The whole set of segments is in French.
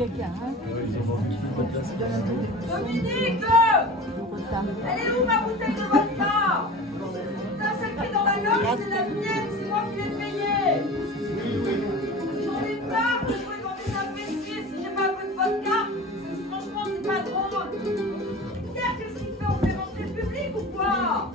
Dominique! Elle est où ma bouteille de vodka? Putain, celle qui est dans la loge, c'est la mienne, c'est moi qui l'ai payée. J'en ai marre de jouer dans des imbéciles si j'ai pas un peu de vodka. Franchement, c'est pas drôle. Pierre, qu'est-ce qu'il fait? On fait rentrer le public ou quoi?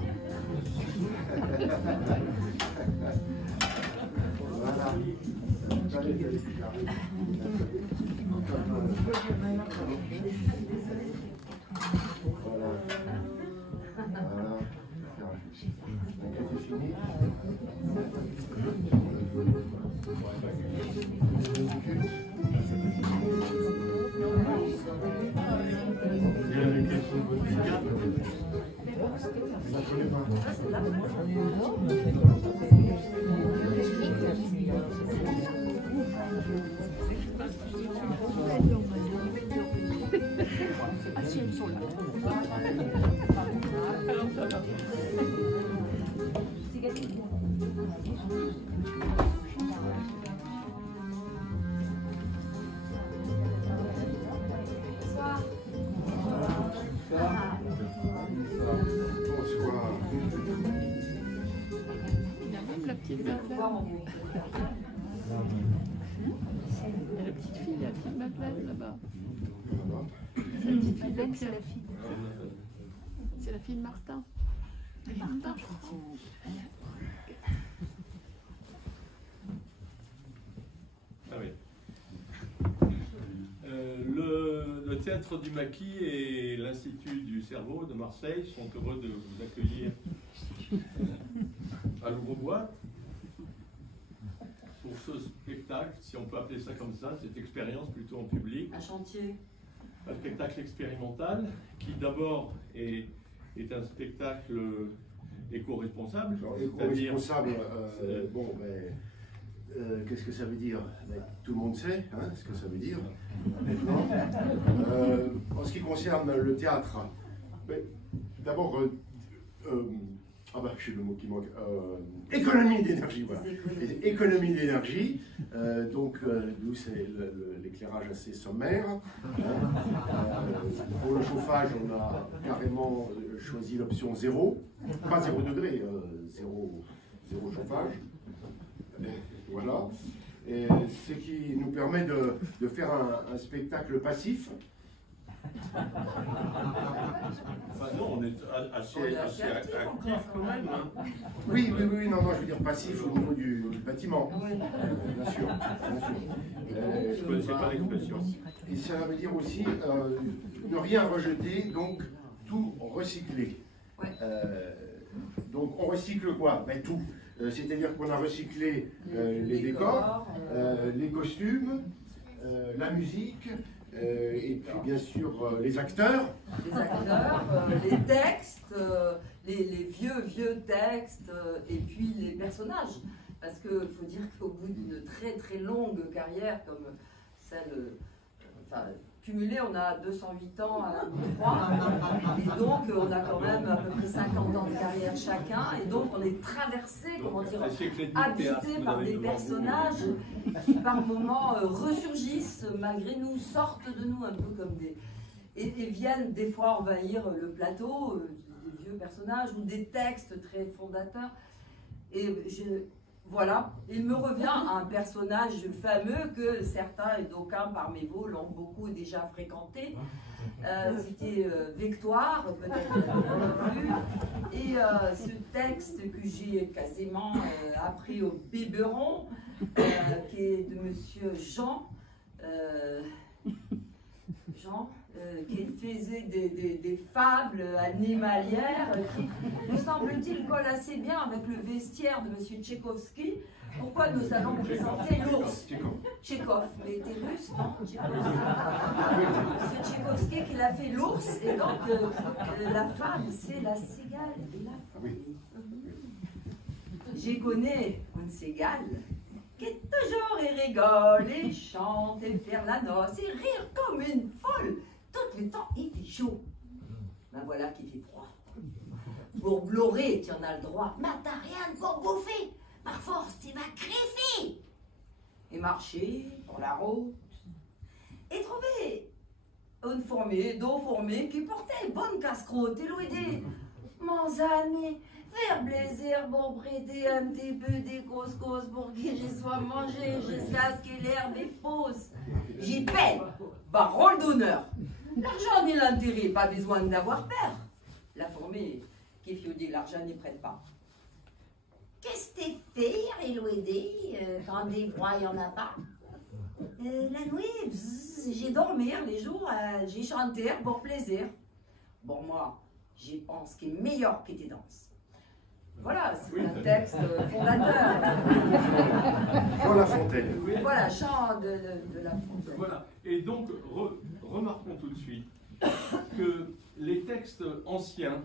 La petite fille, la petite Madeleine là-bas. C'est la petite fille, c'est la fille. C'est la fille de Martin. Martin. Ah oui. Le Théâtre du Maquis et l'Institut du Cerveau de Marseille sont heureux de vous accueillir à Louvre-Boîte pour ce spectacle, si on peut appeler ça comme ça, cette expérience plutôt en public. Un chantier. Un spectacle expérimental qui d'abord est un spectacle éco-responsable. Éco-responsable, bon, mais qu'est-ce que ça veut dire? Tout le monde sait ce que ça veut dire. Maintenant, en ce qui concerne le théâtre, d'abord, je sais le mot qui manque. Économie d'énergie, voilà. Économie d'énergie, donc nous c'est l'éclairage assez sommaire. Pour le chauffage, on a carrément choisi l'option 0, pas 0 degré, 0 chauffage. Voilà. Et ce qui nous permet de faire un spectacle passif. Enfin non, on est assez actif quand même. Hein. Oui, non, je veux dire passif au niveau du bâtiment. Bien sûr. Je ne connaissais pas l'expression. Et ça veut dire aussi ne rien rejeter, donc tout recycler. Donc on recycle quoi? Tout. C'est-à-dire qu'on a recyclé les décors, les costumes, la musique, et puis bien sûr les acteurs. Les textes, les vieux textes, et puis les personnages. Parce qu'il faut dire qu'au bout d'une très longue carrière comme celle, cumulée, on a 208 ans à nous trois, et donc on a quand même à peu près 50 ans de carrière chacun, et donc on est traversé, comment dire, habité par des personnages qui par moments ressurgissent malgré nous, sortent de nous un peu comme des... et viennent des fois envahir le plateau, des vieux personnages ou des textes très fondateurs. Et voilà, il me revient à un personnage fameux que certains et d'aucuns parmi vous l'ont beaucoup déjà fréquenté. C'était Victoire, peut-être que vous l'avez vu. Et ce texte que j'ai quasiment appris au biberon, qui est de monsieur Jean, qui faisait des fables animalières qui, me semble-t-il, collent assez bien avec le vestiaire de monsieur Tchaïkovski. Pourquoi nous allons présenter l'ours? Tchekhov, mais il était russe, non? C'est Tchaïkovski qui l'a fait l'ours, et donc la femme, c'est la cigale et la femme. J'ai connu une cigale qui toujours et rigole et chante et faire la noce et rire comme une folle. Tout le temps, il fait chaud. Ben voilà qu'il fait froid. Pour blorer, tu en as le droit. Mais t'as rien pour bouffer. Par force, tu vas griffer. Et marcher pour la route. Et trouvé une formée, deux formées qui portaient bonne casse-croûte et l'aider. Mon ami, faire plaisir pour prêter un petit peu des couscous pour que je sois mangé jusqu'à ce que l'herbe pousse. J'y paie, parole d'honneur. L'argent et l'intérêt, pas besoin d'avoir peur. La formée qui fait dire l'argent n'y prête pas. Qu'est-ce que t'es fait, Elouédé, quand des froids, il n'y en a pas? La nuit, j'ai dormi, les jours, j'ai chanté pour plaisir. Bon, moi, je pense qu'il est meilleur que tes danses. Voilà, c'est un texte fondateur. Jean La Fontaine. Voilà, chant de La Fontaine. Voilà. Et donc, remarquons tout de suite que les textes anciens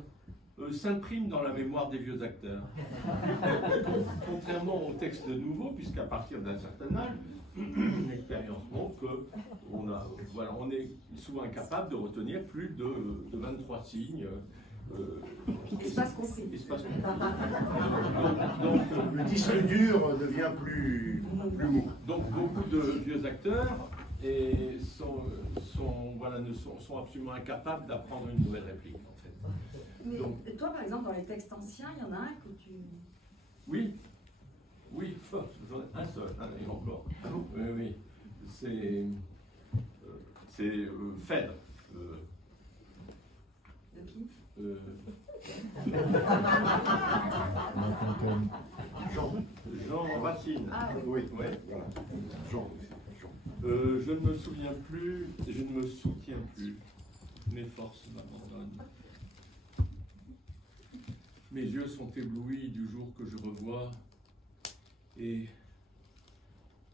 s'impriment dans la mémoire des vieux acteurs. Contrairement aux textes nouveaux, puisqu'à partir d'un certain âge, l'expérience montre qu'on est souvent incapable de retenir plus de 23 signes. Espace compris. Espace compris. Donc, le disque dur devient plus mou. Donc beaucoup de vieux acteurs sont absolument incapables d'apprendre une nouvelle réplique, en fait. Mais Donc, toi, par exemple, dans les textes anciens, il y en a un que tu... oui, j'en ai un seul, et encore. Oui, c'est Phèdre. De qui? Jean Racine. Ah oui. Oui, Ouais. voilà. Jean. Je ne me souviens plus, je ne me soutiens plus. Mes forces m'abandonnent. Mes yeux sont éblouis du jour que je revois, et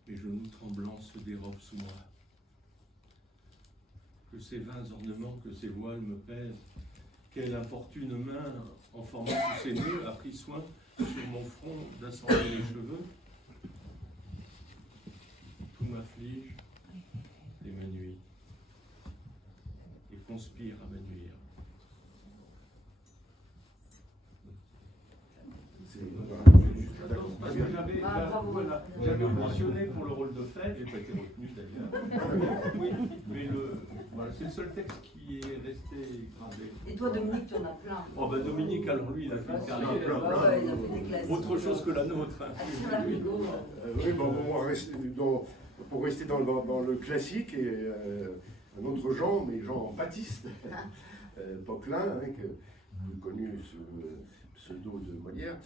mes genoux tremblants se dérobent sous moi. Que ces vains ornements, que ces voiles me pèsent, quelle importune main, en formant tous ces nœuds, a pris soin sur mon front d'assembler les cheveux. Tout m'afflige et ma nuit, et conspire à me nuire. Parce que j'avais auditionné pour le rôle de Phèdre, j'ai pas été retenu d'ailleurs. Oui, mais voilà, c'est le seul texte qui est resté gravé. Et toi, Dominique, tu en as plein. Oh ben Dominique, alors lui, il a fait une carrière. Ouais, il a fait des classiques. Autre chose que la nôtre. Ah, sur la Rigaud. Oui, bon, pour rester dans le classique, et un autre Jean, mais Jean Baptiste Poquelin, hein, plus connu sous le pseudo de Molière.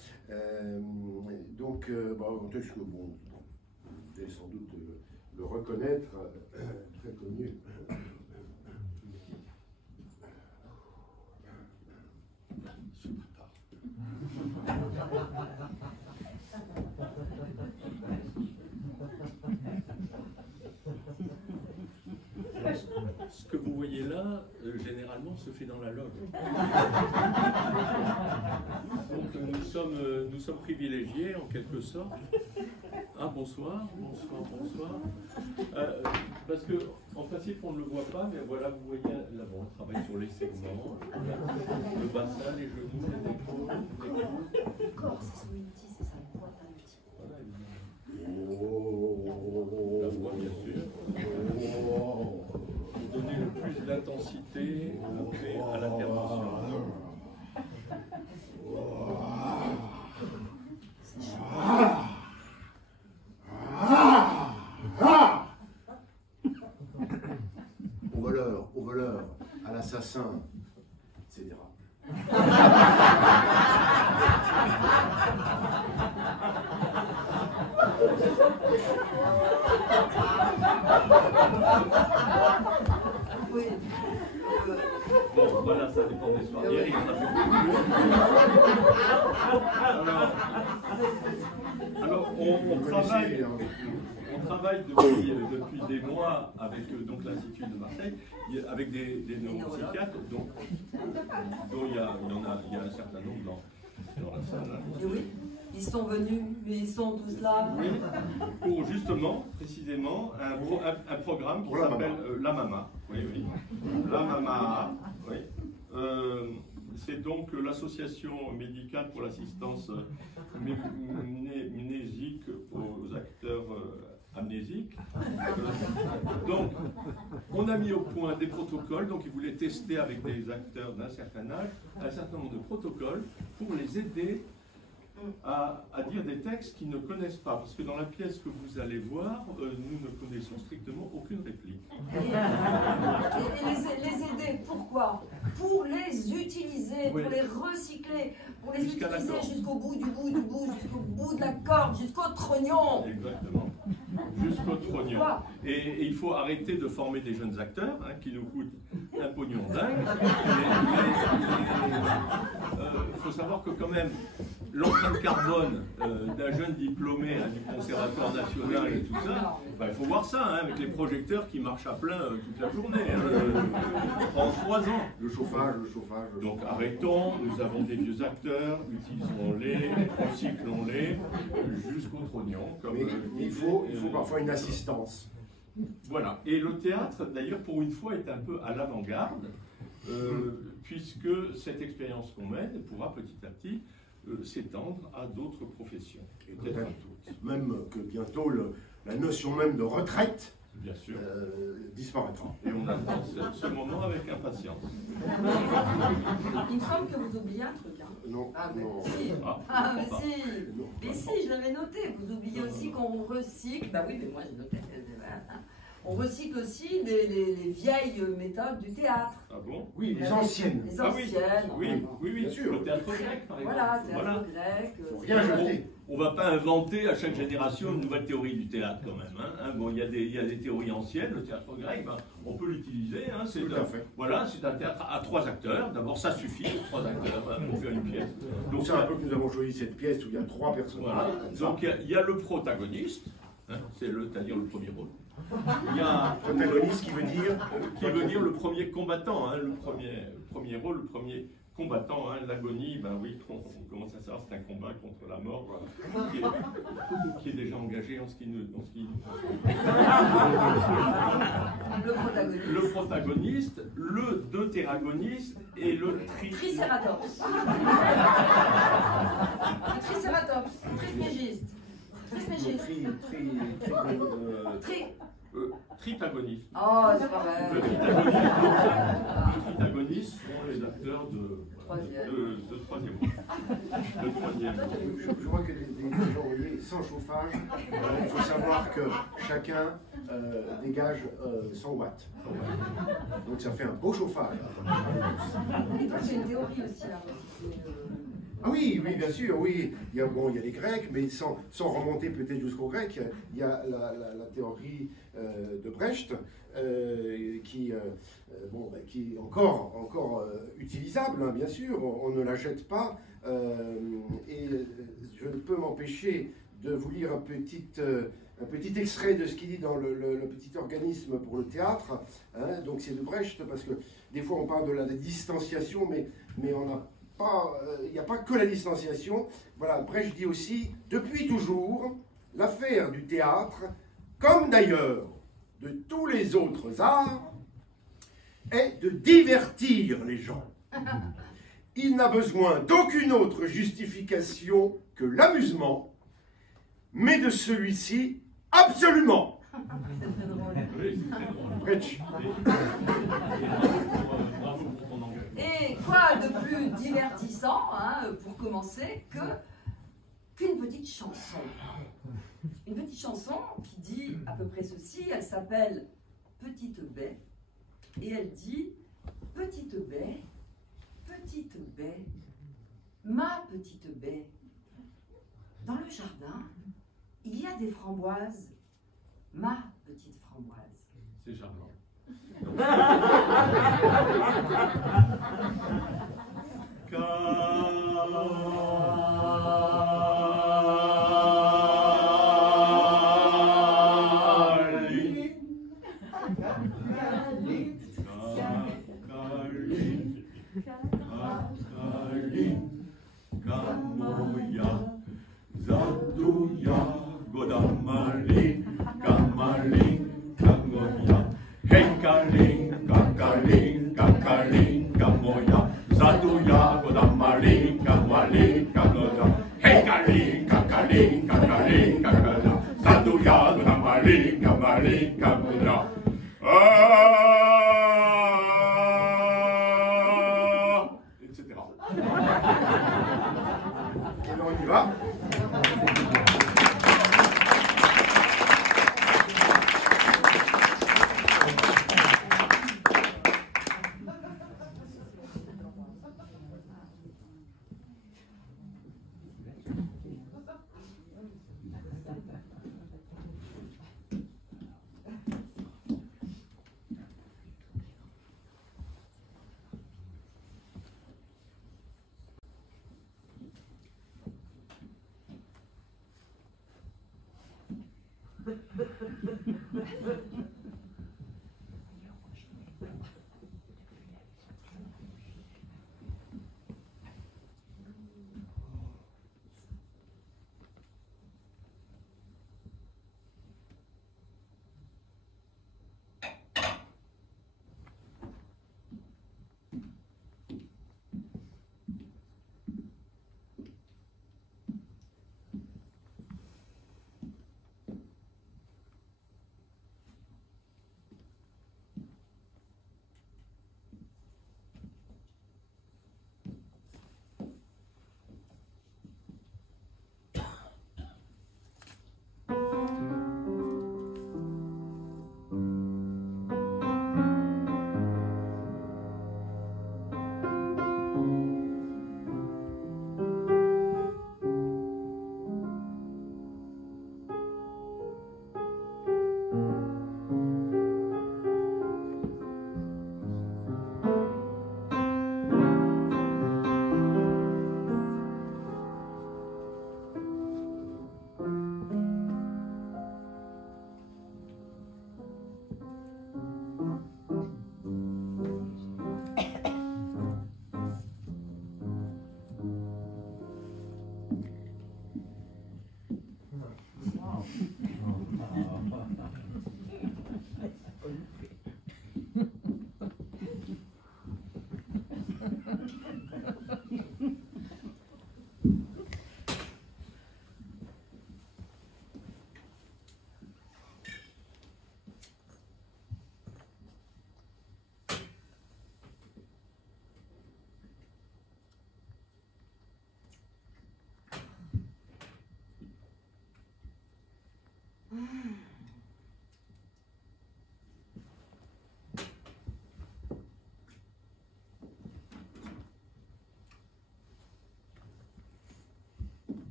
Donc, un texte que vous devez sans doute le reconnaître, très connu. Ce que vous voyez là, généralement, se fait dans la loge. Donc nous sommes privilégiés en quelque sorte. Ah bonsoir. Parce que en principe on ne le voit pas, mais voilà, vous voyez là-bas, on travaille sur les segments, le bassin, les genoux, les épaules, les coudes. Le corps, c'est son outil, c'est ça, le poids d'un outil. Voilà, la voix, bien sûr. Pour donner le plus d'intensité à l'intervention. Au voleur, à l'assassin, etc. Oui. Bon, voilà, ça dépend des soirées. Alors on travaille depuis des mois avec l'Institut de Marseille, avec des neuropsychiatres, dont il y a un certain nombre dans la salle. Et oui, ils sont venus, mais ils sont tous là. Oui, pour justement, précisément, un programme qui s'appelle La Mama. Oui. La Mama, oui. C'est donc l'association médicale pour l'assistance mnésique aux acteurs amnésique. Donc, on a mis au point des protocoles, donc ils voulaient tester avec des acteurs d'un certain âge un certain nombre de protocoles pour les aider à dire des textes qu'ils ne connaissent pas. Parce que dans la pièce que vous allez voir, nous ne connaissons strictement aucune réplique. Et les aider, pourquoi? Pour les utiliser, Oui. pour les recycler, pour les Jusqu'à utiliser l'accord. jusqu'au bout du bout du bout, jusqu'au bout de la corde, jusqu'au trognon. Exactement. Jusqu'au trognon. Quoi? Et il faut arrêter de former des jeunes acteurs, hein, qui nous coûtent un pognon dingue. Il faut savoir que quand même, l'empreinte carbone d'un jeune diplômé hein, du Conservatoire national et tout ça, bah, il faut voir ça, hein, avec les projecteurs qui marchent à plein toute la journée, en 3 ans. Le chauffage, le chauffage. Donc arrêtons, nous avons des vieux acteurs, utilisons-les, recyclons-les, jusqu'au trognon. Comme, Mais il faut parfois une assistance. Voilà. Et le théâtre, d'ailleurs, pour une fois, est un peu à l'avant-garde, puisque cette expérience qu'on mène pourra petit à petit s'étendre à d'autres professions. Et peut-être même que bientôt la notion même de retraite Bien sûr. Disparaîtra. Et on attend ce moment avec impatience. Il me semble que vous oubliez un truc. Hein. Non, Ah, mais non. si. Ah, Ah, mais si. Non. Mais si, je l'avais noté. Vous oubliez aussi qu'on recycle. Bah oui, mais moi j'ai noté. On recycle aussi les vieilles méthodes du théâtre. Ah bon? Oui, les anciennes. Les Ah oui, anciennes. oui, Bien sûr. Le théâtre grec, par exemple. Voilà, théâtre grec. Faut rien jeter. On ne va pas inventer à chaque génération une nouvelle théorie du théâtre quand même. Hein. Bon, il y a des théories anciennes, le théâtre grec, ben, on peut l'utiliser. Hein. Tout à fait. Voilà, c'est un théâtre à 3 acteurs. D'abord, ça suffit, 3 acteurs pour faire une pièce. Donc c'est un peu que nous avons choisi cette pièce où il y a 3 personnages. Voilà. Donc il y a le protagoniste, hein, c'est-à-dire le premier rôle. Il y a Protagoniste qui veut dire le premier combattant, hein, le premier rôle, le premier combattant, hein, l'agonie, ben oui, on commence à savoir c'est un combat contre la mort, voilà, qui est déjà engagé en ce qui nous. Le protagoniste, le deutéragoniste et le Tricératops. Le Tricératops. Trismégiste. Trismégiste. tritagoniste. Oh, c'est pas vrai. Le tritagoniste sont les acteurs de troisième. Je vois que des gens, vous voyez, sans chauffage, il faut savoir que chacun dégage 100 watts. Donc ça fait un beau chauffage. Et toi, tu as une théorie aussi là. Ah oui, oui, bien sûr, oui. Il y a les Grecs, mais sans remonter peut-être jusqu'aux Grecs, il y a la théorie de Brecht qui est encore utilisable, hein, bien sûr. On ne la jette pas. Et je ne peux m'empêcher de vous lire un petit extrait de ce qu'il dit dans le petit organisme pour le théâtre. Hein. Donc c'est de Brecht, parce que des fois on parle de la distanciation, mais on a il n'y a pas que la distanciation. Voilà, Brecht dit aussi, depuis toujours, l'affaire du théâtre, comme d'ailleurs de tous les autres arts, est de divertir les gens. Il n'a besoin d'aucune autre justification que l'amusement, mais de celui-ci, absolument. C'est très drôle. Oui, c'est très drôle. Brecht. Bravo pour ton engagement. Et quoi de plus divertissant, hein, pour commencer, qu'une petite chanson. Une petite chanson qui dit à peu près ceci, elle s'appelle Petite baie, et elle dit Petite baie, ma petite baie, dans le jardin, il y a des framboises, ma petite framboise. C'est charmant. Zatuya, Godamalinka, Malinka, Malinka, Malinka, Mouna. Etc. Et ben on y va.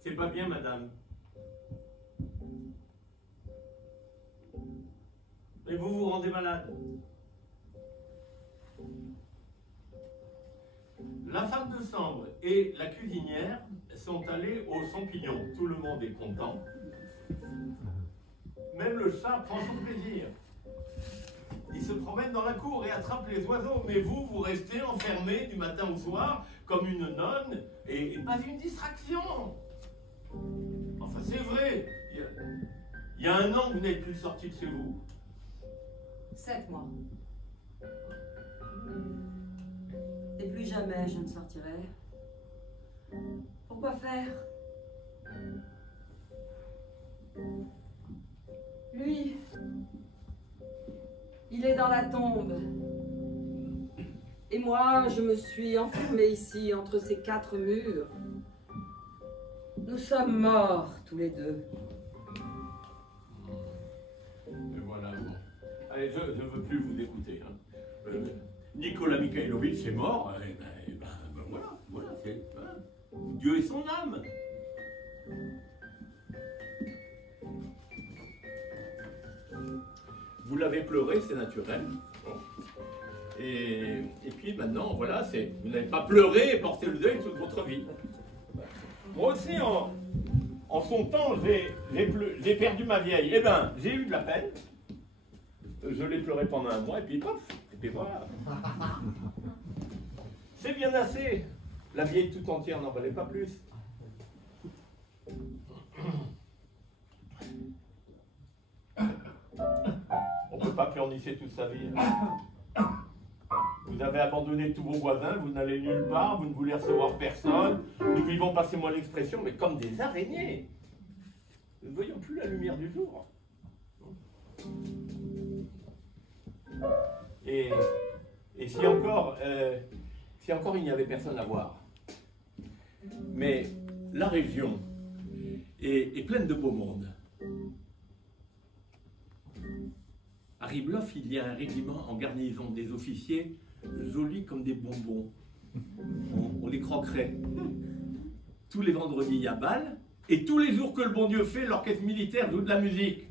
C'est pas bien, madame. Mais vous vous rendez malade. La femme de chambre et la cuisinière sont allées aux champignons. Tout le monde est content. Même le chat prend son plaisir. Il se promène dans la cour et attrape les oiseaux. Mais vous, vous restez enfermé du matin au soir comme une nonne et pas une distraction. Enfin, c'est vrai. Il y a 1 an que vous n'êtes plus sorti de chez vous. 7 mois. Et plus jamais je ne sortirai. Pourquoi faire? Lui, il est dans la tombe. Et moi, je me suis enfermée ici, entre ces 4 murs. Nous sommes morts, tous les deux. je ne veux plus vous écouter. Hein. Nicolas Mikhailovitch est mort, voilà, c'est Dieu et son âme. Vous l'avez pleuré, c'est naturel. Et puis maintenant, voilà, vous n'avez pas pleuré et porté le deuil toute votre vie. Moi aussi, en son temps, j'ai perdu ma vieille. Eh bien, j'ai eu de la peine. Je l'ai pleuré pendant un mois, et puis pof, et puis voilà. C'est bien assez. La vieille tout entière n'en valait pas plus. On ne peut pas pleurnicher toute sa vie. Vous avez abandonné tous vos voisins, vous n'allez nulle part, vous ne voulez recevoir personne. Nous vivons, passez-moi l'expression, mais comme des araignées. Nous ne voyons plus la lumière du jour. Et si encore il n'y avait personne à voir. Mais la région est pleine de beau monde. À Ribloff, il y a un régiment en garnison, des officiers jolis comme des bonbons. On les croquerait. Tous les vendredis, il y a bal, et tous les jours que le bon Dieu fait, l'orchestre militaire joue de la musique.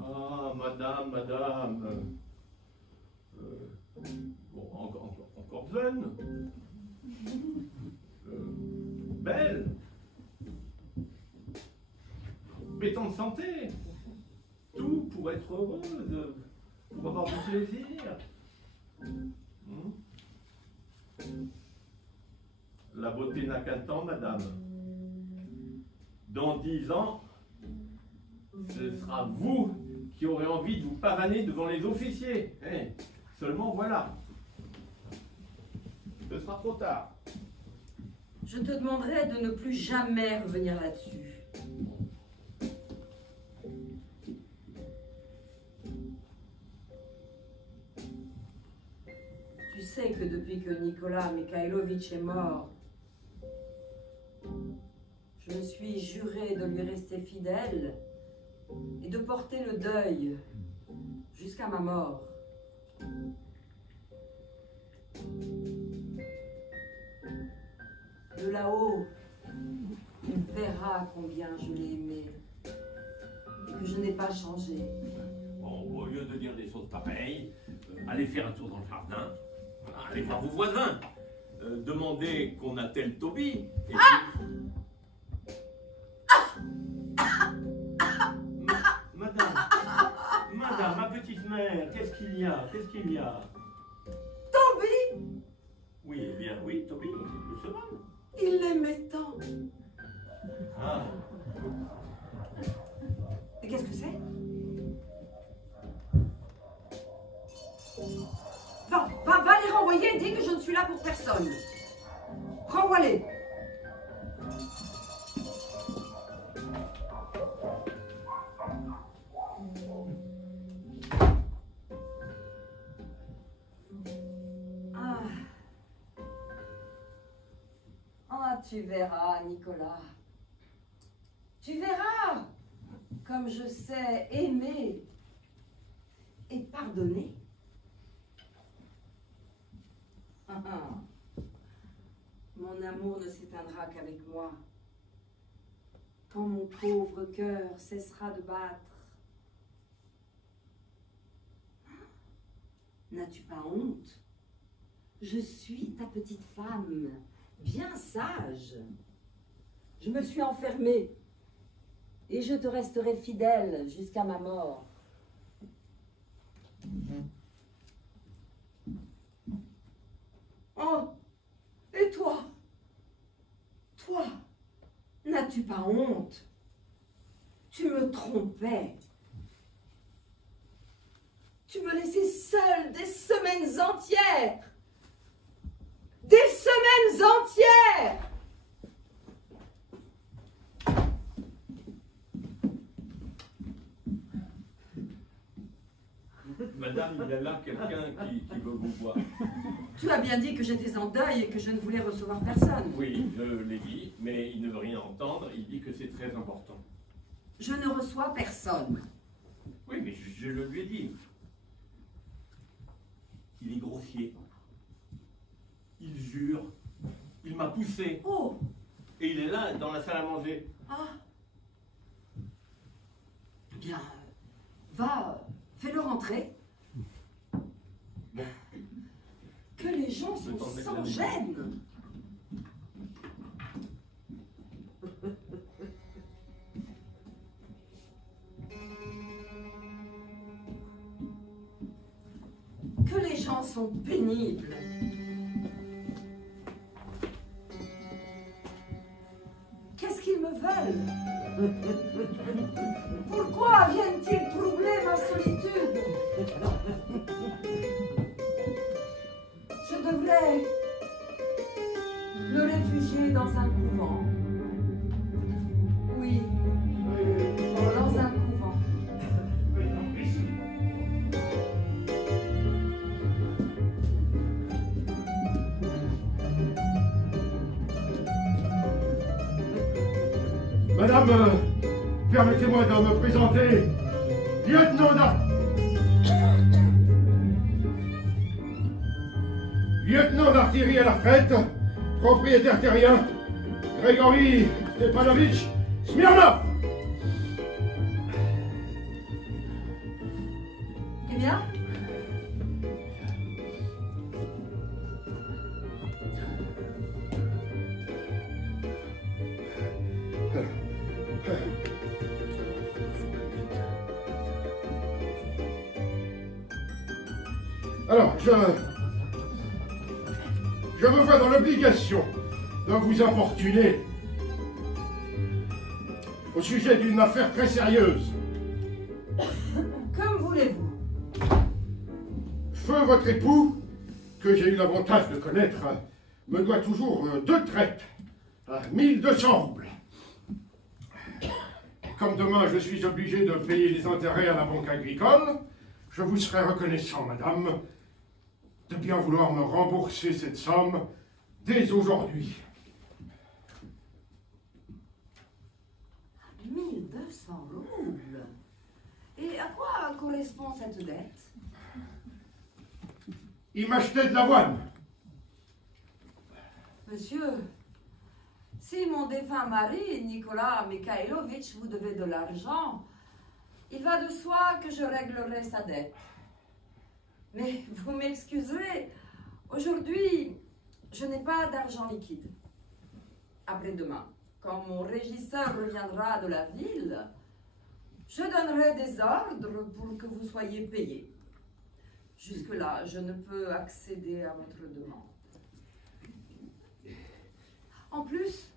Ah, madame, bon, encore jeune, belle, pétante de santé, tout pour être heureuse, pour avoir du plaisir. La beauté n'a qu'un temps, madame. Dans 10 ans, ce sera vous qui aurez envie de vous pavaner devant les officiers. Seulement voilà, ce sera trop tard. Je te demanderai de ne plus jamais revenir là-dessus. Tu sais que depuis que Nicolas Mikhailovitch est mort, je me suis juré de lui rester fidèle et de porter le deuil jusqu'à ma mort. De là-haut, il verra combien je l'ai aimé et que je n'ai pas changé. Bon, au lieu de dire des choses pareilles, allez faire un tour dans le jardin, allez voir vos voisins, demandez qu'on attelle Toby. Et puis... Madame, ma petite mère, qu'est-ce qu'il y a? Qu'est-ce qu'il y a? Toby! Oui, eh bien, oui, Toby, le cheval. Il l'aimait tant. Ah. Et qu'est-ce que c'est? Va les renvoyer et dis que je ne suis là pour personne. Renvoie-les. Tu verras, Nicolas. Tu verras comme je sais aimer et pardonner. Mon amour ne s'éteindra qu'avec moi. Quand mon pauvre cœur cessera de battre. N'as-tu pas honte? Je suis ta petite femme. Bien sage. Je me suis enfermée et je te resterai fidèle jusqu'à ma mort. Oh, et toi? Toi, n'as-tu pas honte? Tu me trompais. Tu me laissais seule des semaines entières. Des semaines entières! Madame, il y a là quelqu'un qui veut vous voir. Tu as bien dit que j'étais en deuil et que je ne voulais recevoir personne. Oui, je l'ai dit, mais il ne veut rien entendre. Il dit que c'est très important. Je ne reçois personne. Oui, mais je le lui ai dit. qu'il est grossier. Il jure. Il m'a poussé. Oh! Et il est là, dans la salle à manger. Ah! Bien, va, fais-le rentrer. Bon. Que les gens sont sans gêne. Que les gens sont pénibles. Qu'est-ce qu'ils me veulent? Pourquoi viennent-ils troubler ma solitude? Je devrais me réfugier dans un couvent. Oui, dans un couvent. Madame, permettez-moi de me présenter. Lieutenant d'artillerie à la retraite, propriétaire terrien, Grégory Stepanovitch Smirnov. Eh bien? Alors, je me vois dans l'obligation de vous importuner au sujet d'une affaire très sérieuse. Comme voulez-vous. Feu, votre époux, que j'ai eu l'avantage de connaître, me doit toujours 2 traites à 1200 roubles. Comme demain je suis obligé de payer les intérêts à la banque agricole, je vous serai reconnaissant, madame, de bien vouloir me rembourser cette somme dès aujourd'hui. 1200 roubles. Et à quoi correspond cette dette? Il m'achetait de l'avoine. Monsieur, si mon défunt mari, Nicolas Mikhailovitch, vous devait de l'argent, il va de soi que je réglerai sa dette. Mais vous m'excuserez, aujourd'hui, je n'ai pas d'argent liquide. Après-demain, quand mon régisseur reviendra de la ville, je donnerai des ordres pour que vous soyez payé. Jusque-là, je ne peux accéder à votre demande. En plus,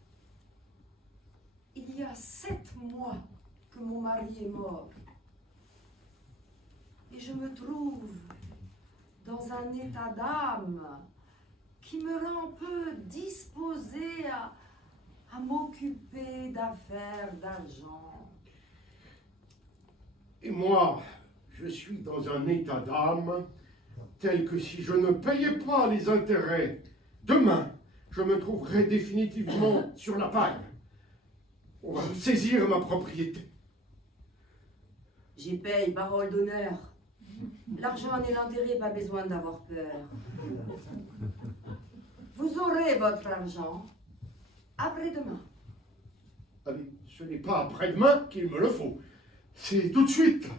il y a 7 mois que mon mari est mort. Et je me trouve dans un état d'âme qui me rend peu disposée à m'occuper d'affaires, d'argent. Et moi, je suis dans un état d'âme tel que si je ne payais pas les intérêts, demain, je me trouverai définitivement sur la paille. On va saisir ma propriété. J'y paye, parole d'honneur. L'argent et l'intérêt, pas besoin d'avoir peur. Vous aurez votre argent après-demain. Ah, mais ce n'est pas après-demain qu'il me le faut. C'est tout de suite.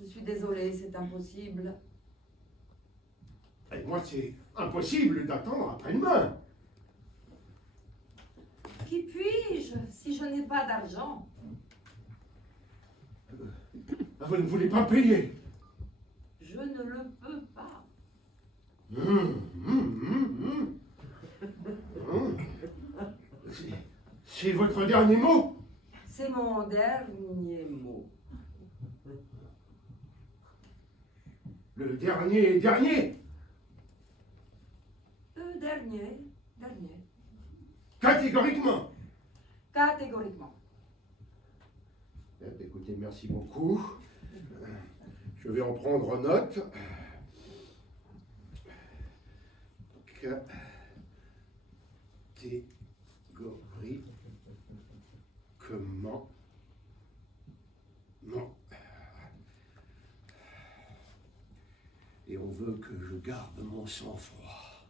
Je suis désolée, c'est impossible. Et moi, c'est impossible d'attendre après-demain. Qui puis-je si je n'ai pas d'argent? Vous ne voulez pas payer. Je ne le peux pas. C'est votre dernier mot? C'est mon dernier mot. Le dernier. Dernier. Catégoriquement. Catégoriquement. Écoutez, merci beaucoup. Je vais en prendre note. Catégoriquement. Non. Et on veut que je garde mon sang-froid.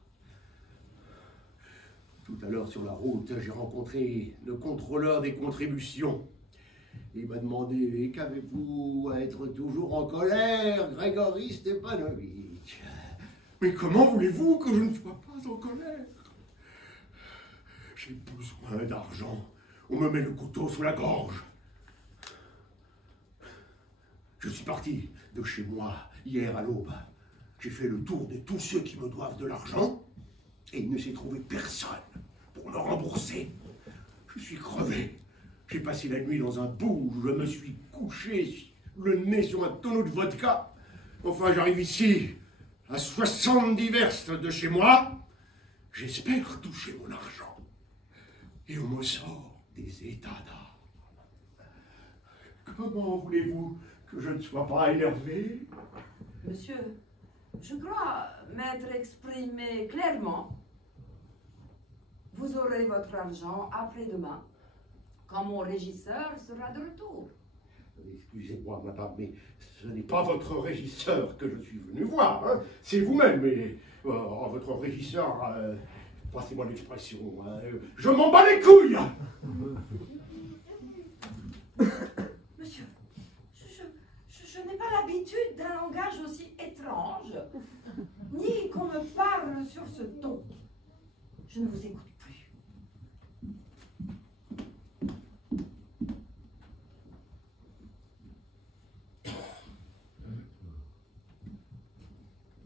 Tout à l'heure sur la route, j'ai rencontré le contrôleur des contributions. Il m'a demandé « Qu'avez-vous à être toujours en colère, Grégory Stepanovitch ?» Mais comment voulez-vous que je ne sois pas en colère? J'ai besoin d'argent. On me met le couteau sous la gorge. Je suis parti de chez moi hier à l'aube. J'ai fait le tour de tous ceux qui me doivent de l'argent et il ne s'est trouvé personne pour me rembourser. Je suis crevé. J'ai passé la nuit dans un bout où je me suis couché le nez sur un tonneau de vodka. Enfin, j'arrive ici, à 70 verstes de chez moi. J'espère toucher mon argent. Et on me sort des états d'âme. Comment voulez-vous que je ne sois pas énervé? Monsieur, je crois m'être exprimé clairement. Vous aurez votre argent après-demain, quand mon régisseur sera de retour. Excusez-moi, madame, mais ce n'est pas votre régisseur que je suis venu voir, hein. C'est vous-même, mais votre régisseur, passez-moi l'expression, hein, je m'en bats les couilles. Monsieur, je n'ai pas l'habitude d'un langage aussi étrange, ni qu'on me parle sur ce ton. Je ne vous écoute plus.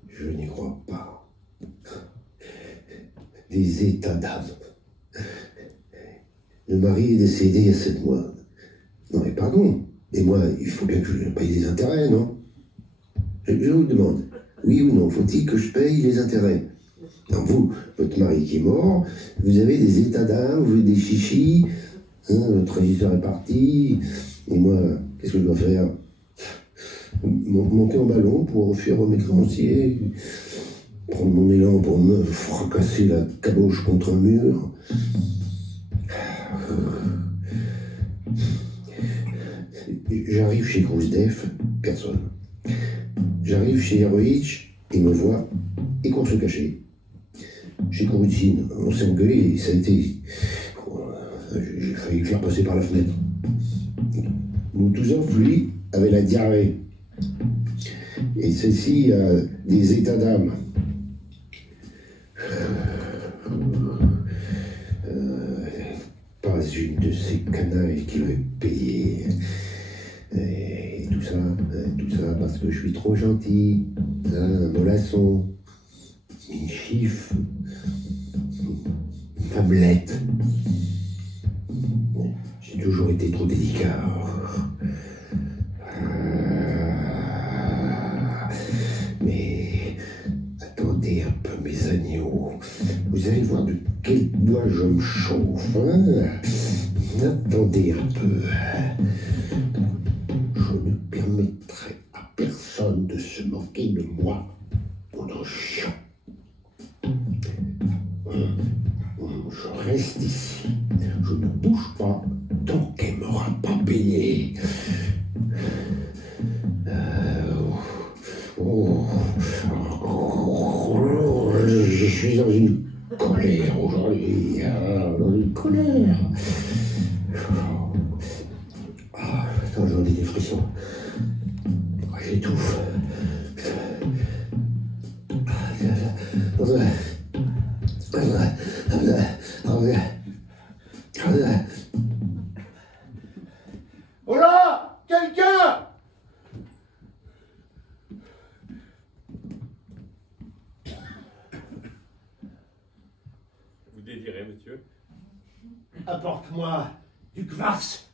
Je n'y crois pas. Des états d'âme. Le mari est décédé il y a 7 mois. Non mais pardon. Et moi, il faut bien que je paye des intérêts, non? Je vous demande, oui ou non, faut-il que je paye les intérêts? Non, vous, votre mari qui est mort, vous avez des états d'âme, vous avez des chichis, hein, votre régisseur est parti, et moi, qu'est-ce que je dois faire? Monter en ballon pour fuir mes créanciers, prendre mon élan pour me fracasser la caboche contre un mur. J'arrive chez Grousdef, personne. J'arrive chez Heroïch, il me voit, et court se cacher. Chez Korutine, on s'est engueulé, ça a été... J'ai failli le faire passer par la fenêtre. Moutouzov, lui, avait la diarrhée. Et celle-ci a des états d'âme. Pas une de ces canailles qui veut payer. Et tout ça parce que je suis trop gentil. Un mollasson, une chiffre, une tablette. J'ai toujours été trop délicat. Mais attendez un peu, mes agneaux. Vous allez voir de quel bois je me chauffe, hein? Attendez un peu. Je ne permettrai à personne de se moquer de moi, mon chien. Je reste ici. Je ne bouge pas tant qu'elle ne m'aura pas payé. Je suis dans une colère aujourd'hui. Une colère. Attends, j'en ai des frissons. J'étouffe. Oh là! Quelqu'un! Vous désirez, monsieur? Apporte-moi du kvass.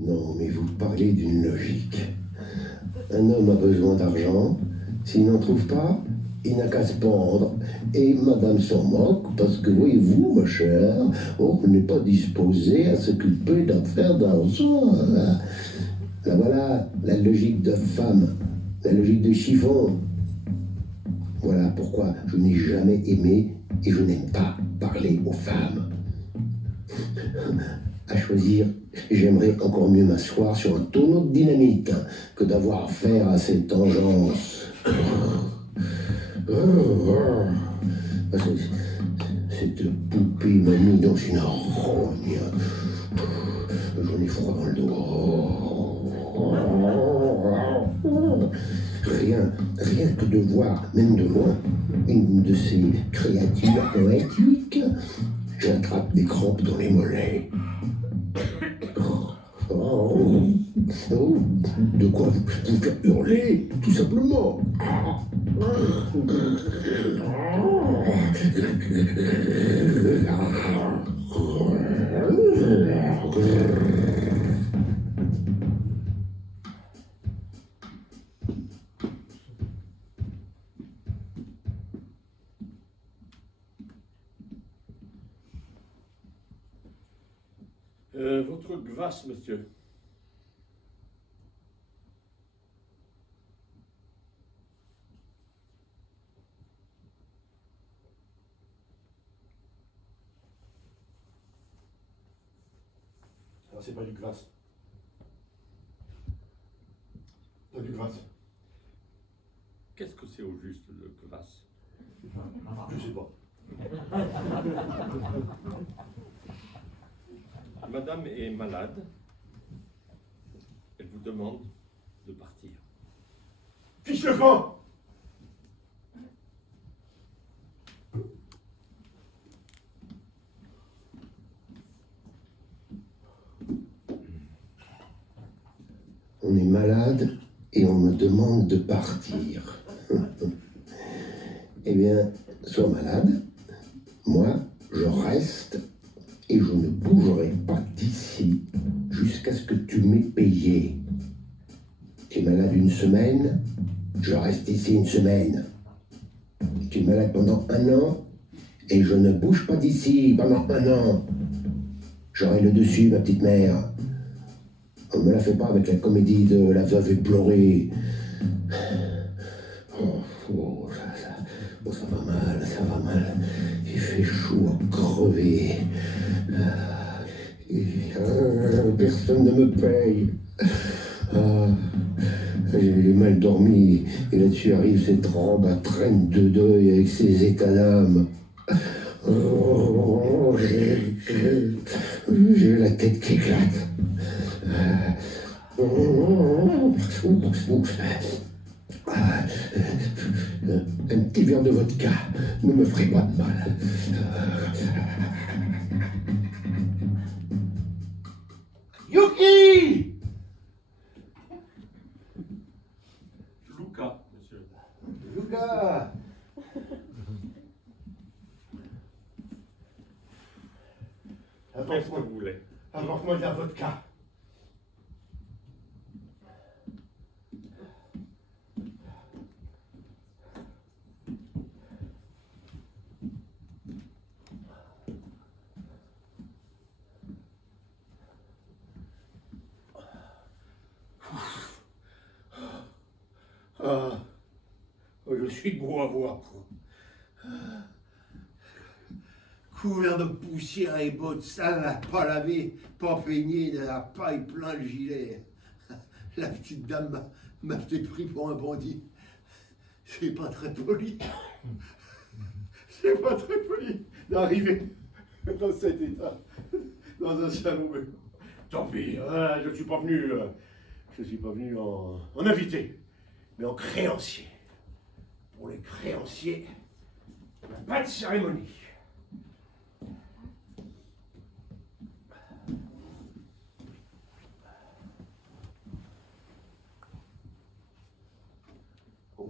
Non, mais vous parlez d'une logique. Un homme a besoin d'argent. S'il n'en trouve pas, il n'a qu'à se pendre. Et madame s'en moque parce que, voyez-vous, ma chère, on n'est pas disposé à s'occuper d'affaires d'argent. Là, voilà, la logique de femme, la logique de chiffon. Voilà pourquoi je n'ai jamais aimé et je n'aime pas parler aux femmes. À choisir, j'aimerais encore mieux m'asseoir sur un tonneau de dynamite que d'avoir affaire à cette engeance. Cette poupée m'a mis dans une rogne. J'en ai froid dans le dos. Rien que de voir, même de loin, une de ces créatures poétiques, j'attrape des crampes dans les mollets. De quoi vous faire hurler, tout simplement. Votre gvasse, monsieur. Alors c'est pas du kvass. Pas du kvass. Qu'est-ce que c'est au juste le kvass? Je sais pas. Madame est malade. Elle vous demande de partir. Fiche le camp! On est malade et on me demande de partir. Eh bien, sois malade, moi, je reste et je ne bougerai pas d'ici jusqu'à ce que tu m'aies payé. Tu es malade une semaine, je reste ici une semaine. Tu es malade pendant 1 an et je ne bouge pas d'ici pendant 1 an. J'aurai le dessus, ma petite mère. On ne me la fait pas avec la comédie de la veuve éplorée. Ça va mal, ça va mal. Il fait chaud à crever. Personne ne me paye. J'ai mal dormi. Et là-dessus arrive cette robe à traîne de deuil avec ses états d'âme. J'ai la tête qui éclate. Un petit verre de vodka ne me ferait pas de mal. Yuki! Luca, monsieur. Luca! Qu'est-ce que vous voulez? Apporte-moi de la vodka. Ah, je suis beau à voir. Couvert de poussière et bottes sales, pas lavé, pas peigné, de la paille plein le gilet. La petite dame m'a peut-être pris pour un bandit. C'est pas très poli. C'est pas très poli d'arriver dans cet état, dans un salon. Tant pis, je suis pas venu, en invité, mais en créancier. Pour les créanciers, il n'y a pas de cérémonie. Au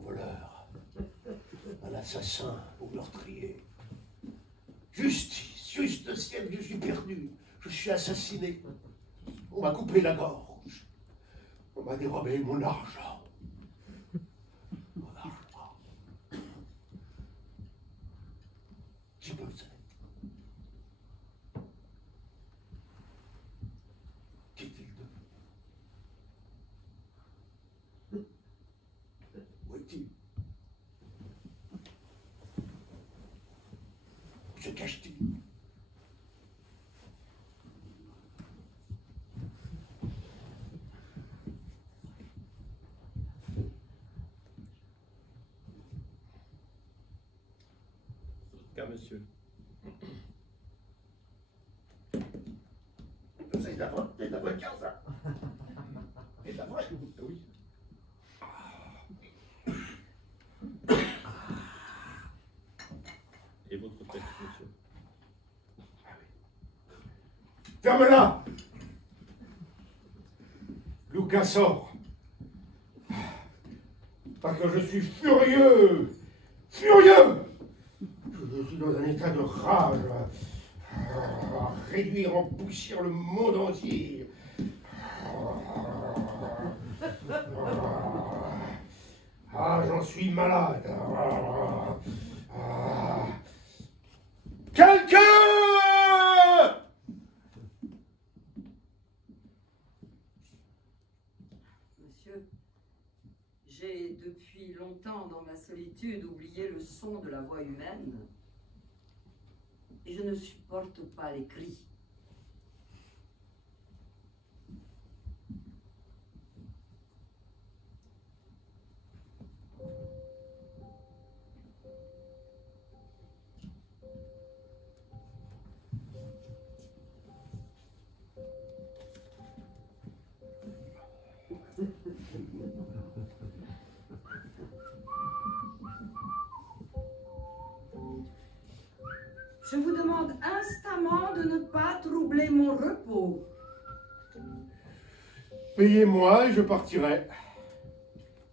voleur, à l'assassin, au meurtrier. Justice, juste ciel, je suis perdu, je suis assassiné. On m'a coupé la gorge, on m'a dérobé mon argent. Mon argent. Qui peut être? Qu'est-il de? Où est-il? monsieur. C'est de la vraie carte, ça. C'est de la vraie. Oui. Et votre texte, monsieur? Ferme-la! Lucas sort. Parce que je suis furieux! Furieux! Je suis dans un état de rage. Réduire en poussière le monde entier. Ah, j'en suis malade. Quelqu'un! Monsieur, j'ai depuis longtemps dans ma solitude oublié le son de la voix humaine. Et je ne supporte pas les cris. Je vous demande instamment de ne pas troubler mon repos. Payez-moi et je partirai.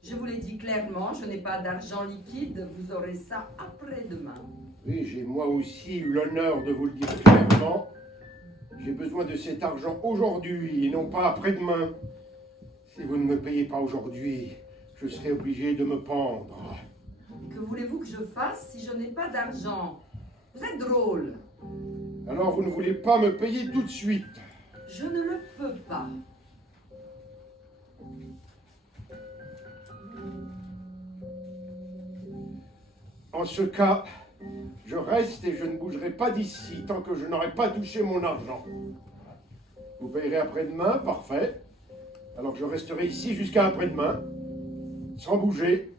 Je vous l'ai dit clairement, je n'ai pas d'argent liquide, vous aurez ça après-demain. Oui, j'ai moi aussi eu l'honneur de vous le dire clairement. J'ai besoin de cet argent aujourd'hui et non pas après-demain. Si vous ne me payez pas aujourd'hui, je serai obligé de me pendre. Que voulez-vous que je fasse si je n'ai pas d'argent? Vous êtes drôle. Alors vous ne voulez pas me payer tout de suite? Je ne le peux pas. En ce cas, je reste et je ne bougerai pas d'ici tant que je n'aurai pas touché mon argent. Vous payerez après-demain, parfait. Alors je resterai ici jusqu'à après-demain, sans bouger.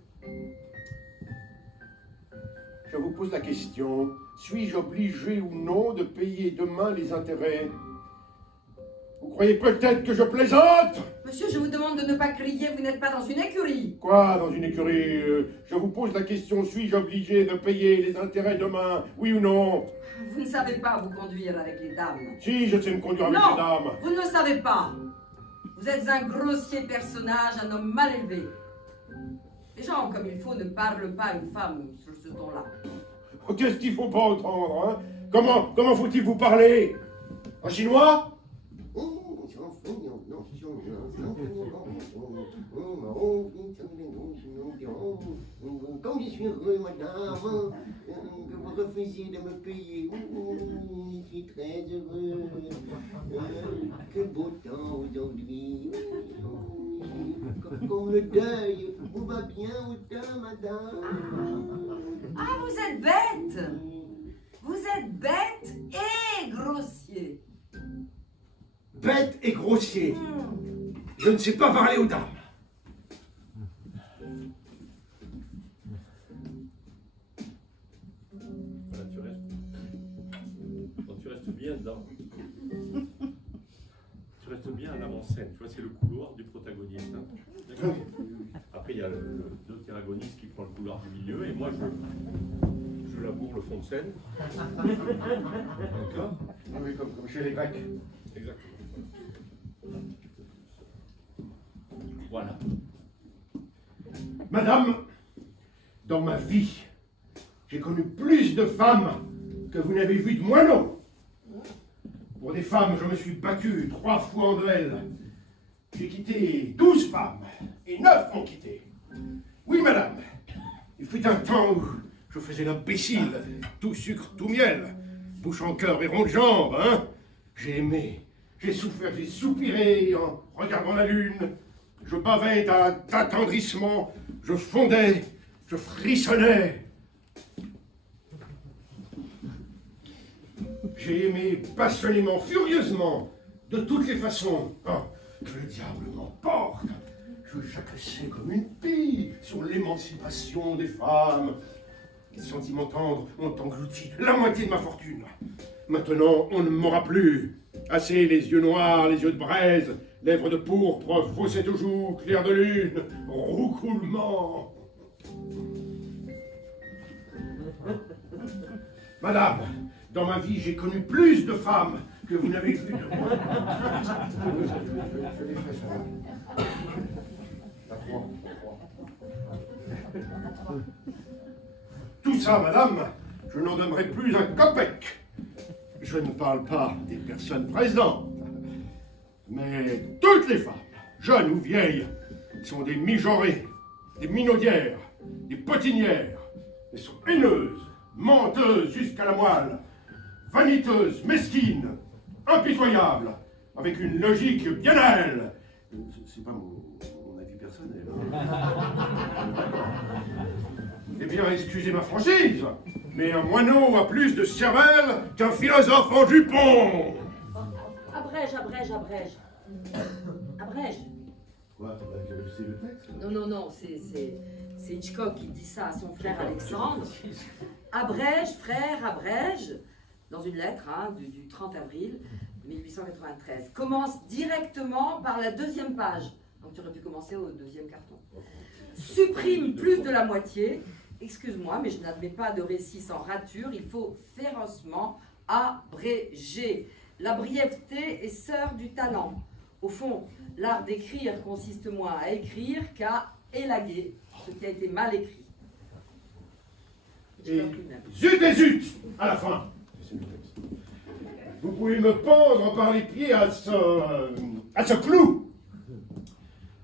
Je vous pose la question, suis-je obligé ou non de payer demain les intérêts? Vous croyez peut-être que je plaisante? Monsieur, je vous demande de ne pas crier, vous n'êtes pas dans une écurie. Quoi, dans une écurie? Je vous pose la question, suis-je obligé de payer les intérêts demain, oui ou non? Vous ne savez pas vous conduire avec les dames. Si, je sais me conduire avec Non, les dames. vous ne le savez pas. Vous êtes un grossier personnage, un homme mal élevé. Les gens, comme il faut, ne parlent pas à une femme sur ce ton-là. Oh, qu'est-ce qu'il faut pas entendre, hein? Comment faut-il vous parler? En chinois? Comme je suis heureux, madame, que vous refusiez de me payer. Je suis très heureux. Quel beau temps aujourd'hui. Comme le deuil, on va bien au teint, madame. Ah, vous êtes bête. Vous êtes bête et grossier. Bête et grossier. Je ne sais pas parler aux dames. Voilà, tu restes bien dedans. Tu restes bien à l'avant-scène. Tu vois, c'est le couloir du protagoniste. Hein. D'accord. Après, il y a le deutéragoniste qui prend le couloir du milieu, et moi, je laboure le fond de scène. D'accord. Oui, comme chez les Grecs. Exactement. Voilà. Madame, dans ma vie, j'ai connu plus de femmes que vous n'avez vu de moineaux. Pour des femmes, je me suis battu 3 fois en duel. J'ai quitté 12 femmes et 9 m'ont quitté. Oui, madame, il fut un temps où je faisais l'imbécile, tout sucre, tout miel, bouche en cœur et rond de jambe, hein. J'ai aimé, j'ai souffert, j'ai soupiré en regardant la lune. Je bavais d'attendrissement, je fondais, je frissonnais. J'ai aimé passionnément, furieusement, de toutes les façons. Oh, que le diable m'emporte. Je jacassais comme une pie sur l'émancipation des femmes. Les sentiments tendres ont englouti la moitié de ma fortune. Maintenant, on ne m'aura plus. Assez les yeux noirs, les yeux de braise, lèvres de pourpre, fossettes aux joues, clair de lune, roucoulement. Madame, dans ma vie, j'ai connu plus de femmes que vous n'avez vu de moi. Je l'ai fait ça. À 3. Tout ça, madame, je n'en donnerai plus un copec. Je ne parle pas des personnes présentes, mais toutes les femmes, jeunes ou vieilles, sont des mijaurées, des minaudières, des potinières. Elles sont haineuses, menteuses jusqu'à la moelle, vaniteuses, mesquines, impitoyables, avec une logique bien à elles. C'est pas mon avis personnel. Eh bien, excusez ma franchise, mais un moineau a plus de cervelle qu'un philosophe en jupon. Abrège, abrège, abrège. Abrège. Quoi? C'est le texte? Non, non, non, c'est Hitchcock qui dit ça à son frère Alexandre. Abrège, frère, abrège, dans une lettre du 30 avril 1893. Commence directement par la deuxième page. Donc tu aurais pu commencer au deuxième carton. Supprime plus de la moitié. Excuse-moi, mais je n'admets pas de récit sans rature. Il faut férocement abréger. La brièveté est sœur du talent. Au fond, l'art d'écrire consiste moins à écrire qu'à élaguer ce qui a été mal écrit. Et zut et zut, à la fin. Vous pouvez me pendre par les pieds à ce clou.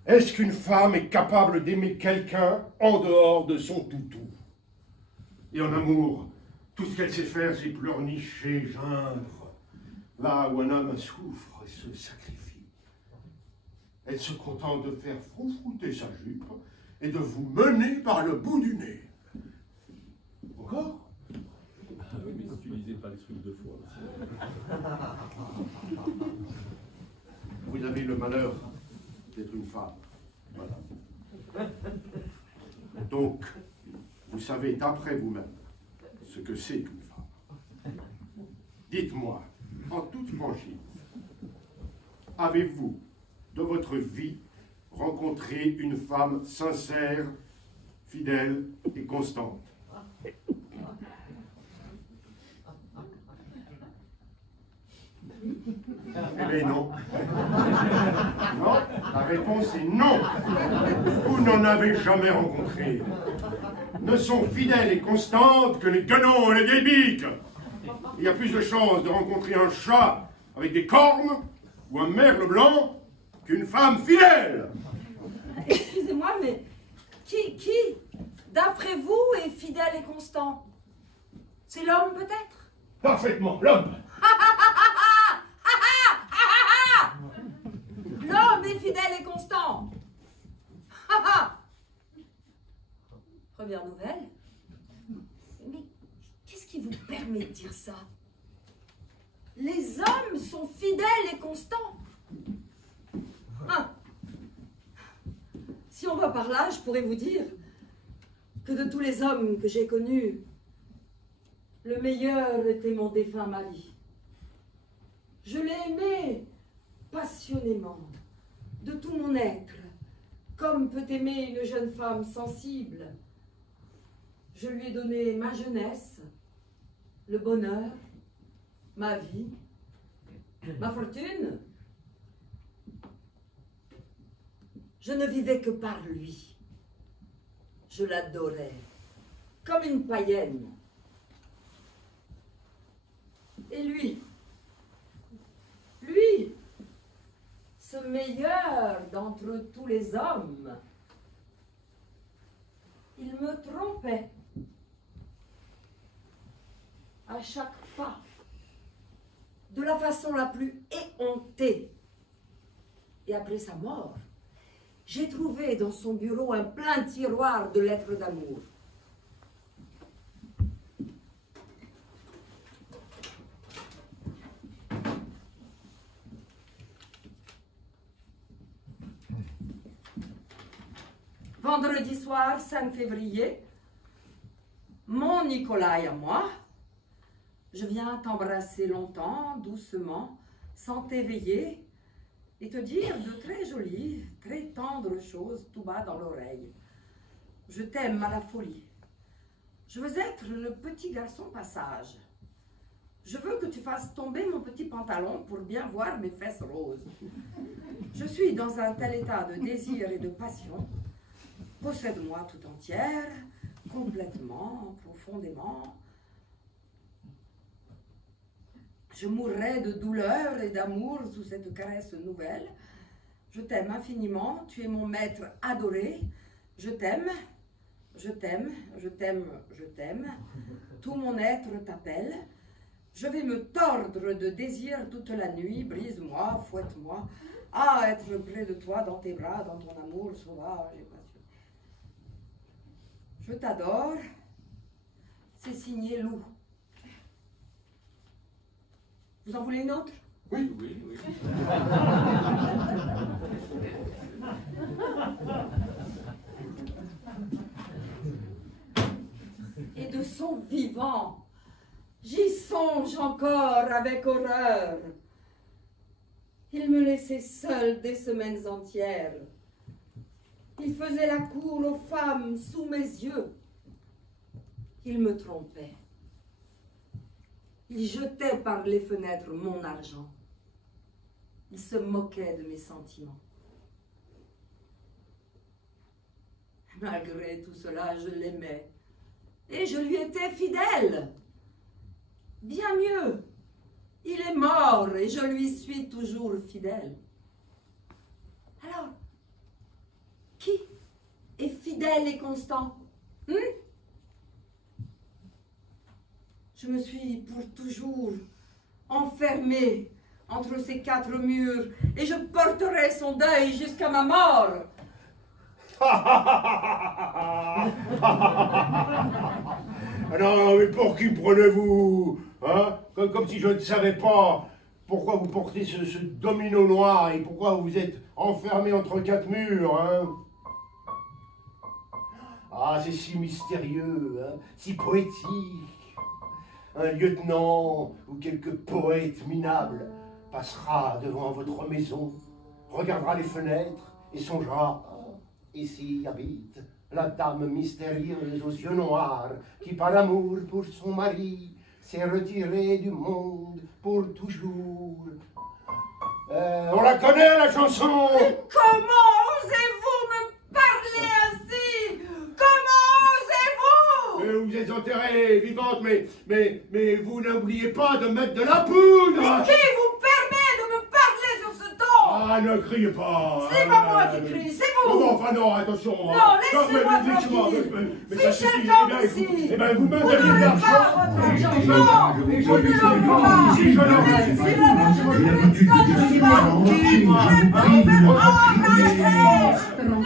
Est-ce qu'une femme est capable d'aimer quelqu'un en dehors de son toutou? Et en amour, tout ce qu'elle sait faire, c'est pleurnicher, geindre. Là où un homme souffre et se sacrifie. Elle se contente de faire froufrouter sa jupe et de vous mener par le bout du nez. Encore? Oui, mais n'utilisez pas les trucs de foi. Vous avez le malheur d'être une femme. Voilà. Donc, vous savez d'après vous-même ce que c'est qu'une femme. Dites-moi, en toute franchise, avez-vous, de votre vie, rencontré une femme sincère, fidèle et constante? Eh bien non. Non, la réponse est non. Vous n'en avez jamais rencontré. Ne sont fidèles et constantes que les guenons et les vieilles biques. Il y a plus de chances de rencontrer un chat avec des cornes ou un merle blanc qu'une femme fidèle. Excusez-moi, mais qui d'après vous, est fidèle et constant? C'est l'homme, peut-être? Parfaitement, l'homme. L'homme est fidèle et constant. Première nouvelle. Mais qu'est-ce qui vous permet de dire ça? Les hommes sont fidèles et constants. Si on va par là, je pourrais vous dire que de tous les hommes que j'ai connus, le meilleur était mon défunt mari. Je l'ai aimé passionnément, de tout mon être, comme peut aimer une jeune femme sensible. Je lui ai donné ma jeunesse, le bonheur, ma vie, ma fortune. Je ne vivais que par lui. Je l'adorais, comme une païenne. Et lui, ce meilleur d'entre tous les hommes, il me trompait à chaque pas, de la façon la plus éhontée. Et après sa mort, j'ai trouvé dans son bureau un plein tiroir de lettres d'amour. Vendredi soir, 5 février, mon Nicolai à moi, je viens t'embrasser longtemps, doucement, sans t'éveiller, et te dire de très jolies, très tendres choses tout bas dans l'oreille. Je t'aime à la folie. Je veux être le petit garçon passage. Je veux que tu fasses tomber mon petit pantalon pour bien voir mes fesses roses. Je suis dans un tel état de désir et de passion. Possède-moi tout entière, complètement, profondément. Je mourrais de douleur et d'amour sous cette caresse nouvelle. Je t'aime infiniment, tu es mon maître adoré. Je t'aime, je t'aime, je t'aime, je t'aime. Tout mon être t'appelle. Je vais me tordre de désir toute la nuit. Brise-moi, fouette-moi. Ah, être près de toi, dans tes bras, dans ton amour sauvage et passionné. Je t'adore. C'est signé Lou. Vous en voulez une autre? Oui, oui, oui. Et de son vivant, j'y songe encore avec horreur. Il me laissait seul des semaines entières. Il faisait la cour aux femmes sous mes yeux. Il me trompait. Il jetait par les fenêtres mon argent. Il se moquait de mes sentiments. Malgré tout cela, je l'aimais. Et je lui étais fidèle. Bien mieux, il est mort et je lui suis toujours fidèle. Alors, qui est fidèle et constant? Je me suis pour toujours enfermée entre ces quatre murs et je porterai son deuil jusqu'à ma mort. Non, mais pour qui prenez-vous, hein? Comme si je ne savais pas pourquoi vous portez ce domino noir et pourquoi vous êtes enfermé entre quatre murs, hein? Ah, c'est si mystérieux, hein? Si poétique. Un lieutenant ou quelque poète minable passera devant votre maison, regardera les fenêtres et songera: ici habite la dame mystérieuse aux yeux noirs qui, par amour pour son mari, s'est retirée du monde pour toujours. On la connaît, la chanson! Mais comment osez-vous me parler ainsi? Comment osez-vous? Vous êtes enterrée, vivante, mais vous n'oubliez pas de mettre de la poudre! Mais qui vous permet de me parler sur ce ton? Ah, ne criez pas! C'est pas moi qui crie, c'est vous! Non, enfin non, attention! Non, laissez-moi tranquille! Fichez le camp ici! Eh ben, vous me Vous donnez de n'aurez l'argent! pas votre argent! Non! Vous ne l'aurez pas! Si je l'aurais! Laissez la vache de Christ quand je parle! Qui me fait enrager! Non!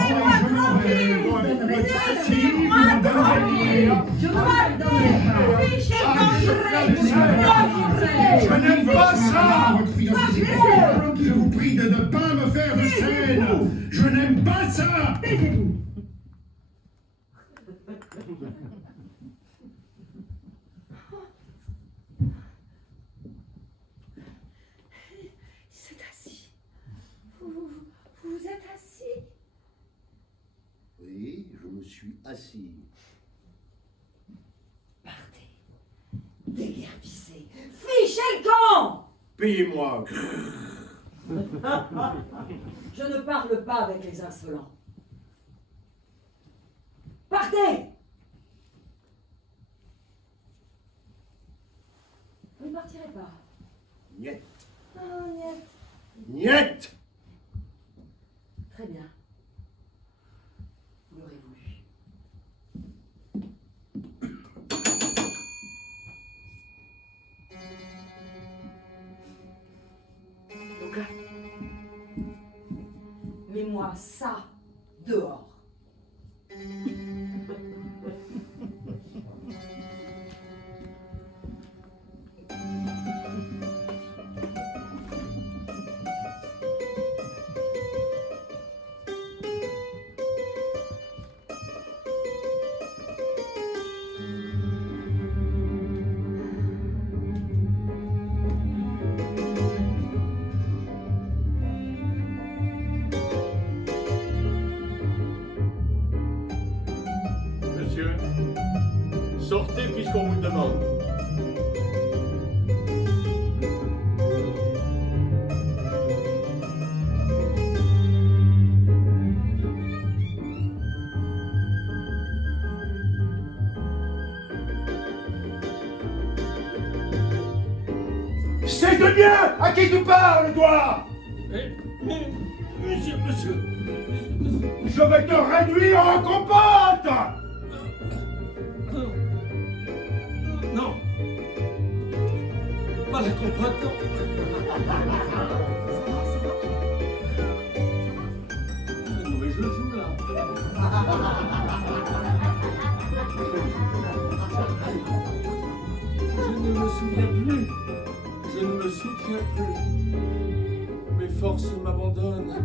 Laissez-moi tranquille! Laissez-moi tranquille! Je dois le dire! Fichez le camp! Je n'aime pas ça! Je vous prie de ne pas me faire de scène! Je n'aime pas ça! Taisez-vous! C'est assis. Vous êtes assis? Oui, je me suis assis. Partez. Déguerpissez. Fichez le camp! Payez-moi! Je ne parle pas avec les insolents. Partez! Vous ne partirez pas. Niet! Ah, niet. Niet! Très bien. Vous l'aurez voulu. Donc, mets-moi ça dehors. messieurs. Sortez puisqu'on vous le demande. C'est de bien. À qui tu parles, toi? Mais, monsieur. Je vais te réduire en compote. Non. Pas la compote, non. Non, mais je joue là. Je ne me souviens plus. Je ne me soutiens plus. Mes forces m'abandonnent.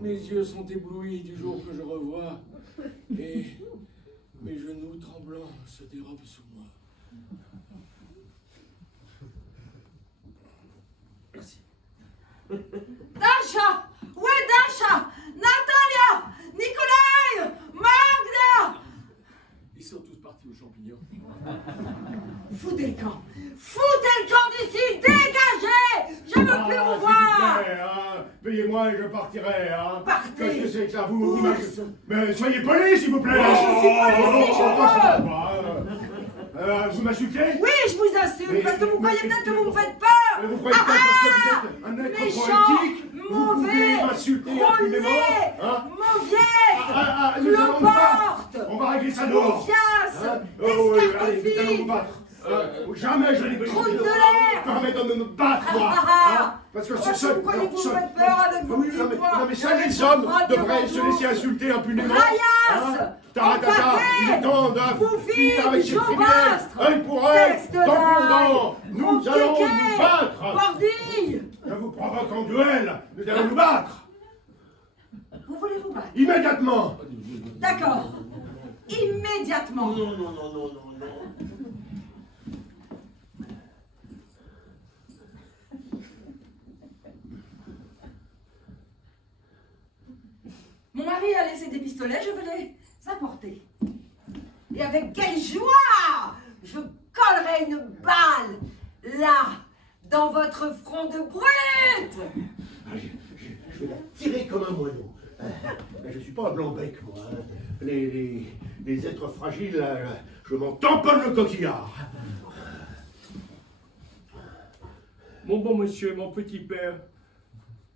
Mes yeux sont éblouis du jour que je revois. Et mes genoux tremblants se dérobent sous moi. Merci. Dasha! Où est Dasha? Natalia! Nikolai! Magda! Ils sont tous partis aux champignons. Foutez le camp! Foutez le camp d'ici! Dégagez! Je veux plus vous voir! Payez-moi et je partirai, hein. Partez. Qu'est-ce que c'est que ça, vous Mais soyez poli, s'il vous plaît. Oui, je suis poli, si je veux. Vous m'insultez? Oui, je vous insulte, parce que vous croyez peut-être que vous me faites peur! Vous croyez peut-être parce que vous êtes un être poétique? Vous pouvez m'insulter impunément, hein? Mauvaise! Nous allons nous battre. Cloporte! On va régler ça dehors. Confiance! Oui, allez, nous allons Escartoufie! nous battre. Jamais je n'ai Trou de l'air! permet de me battre, moi. Parce que c'est ça. Vous croyez que vous me faites peur avec vos petits poings? Non, mais ça, les hommes devraient se laisser insulter impunément. Raillasse! Taratata, il est temps de finir avec ces criminels. Œil pour œil, dent pour dent. Nous allons nous battre. Bordille! Je vous provoque en duel. Nous allons nous battre. Vous voulez vous battre? Immédiatement. D'accord. Immédiatement. Non. Mon mari a laissé des pistolets, je vais les apporter. Et avec quelle joie je collerai une balle, là, dans votre front de brute. Je vais la tirer comme un moineau. Je ne suis pas un blanc-bec, moi. Les êtres fragiles, je m'en tamponne le coquillard. Mon bon monsieur, mon petit père,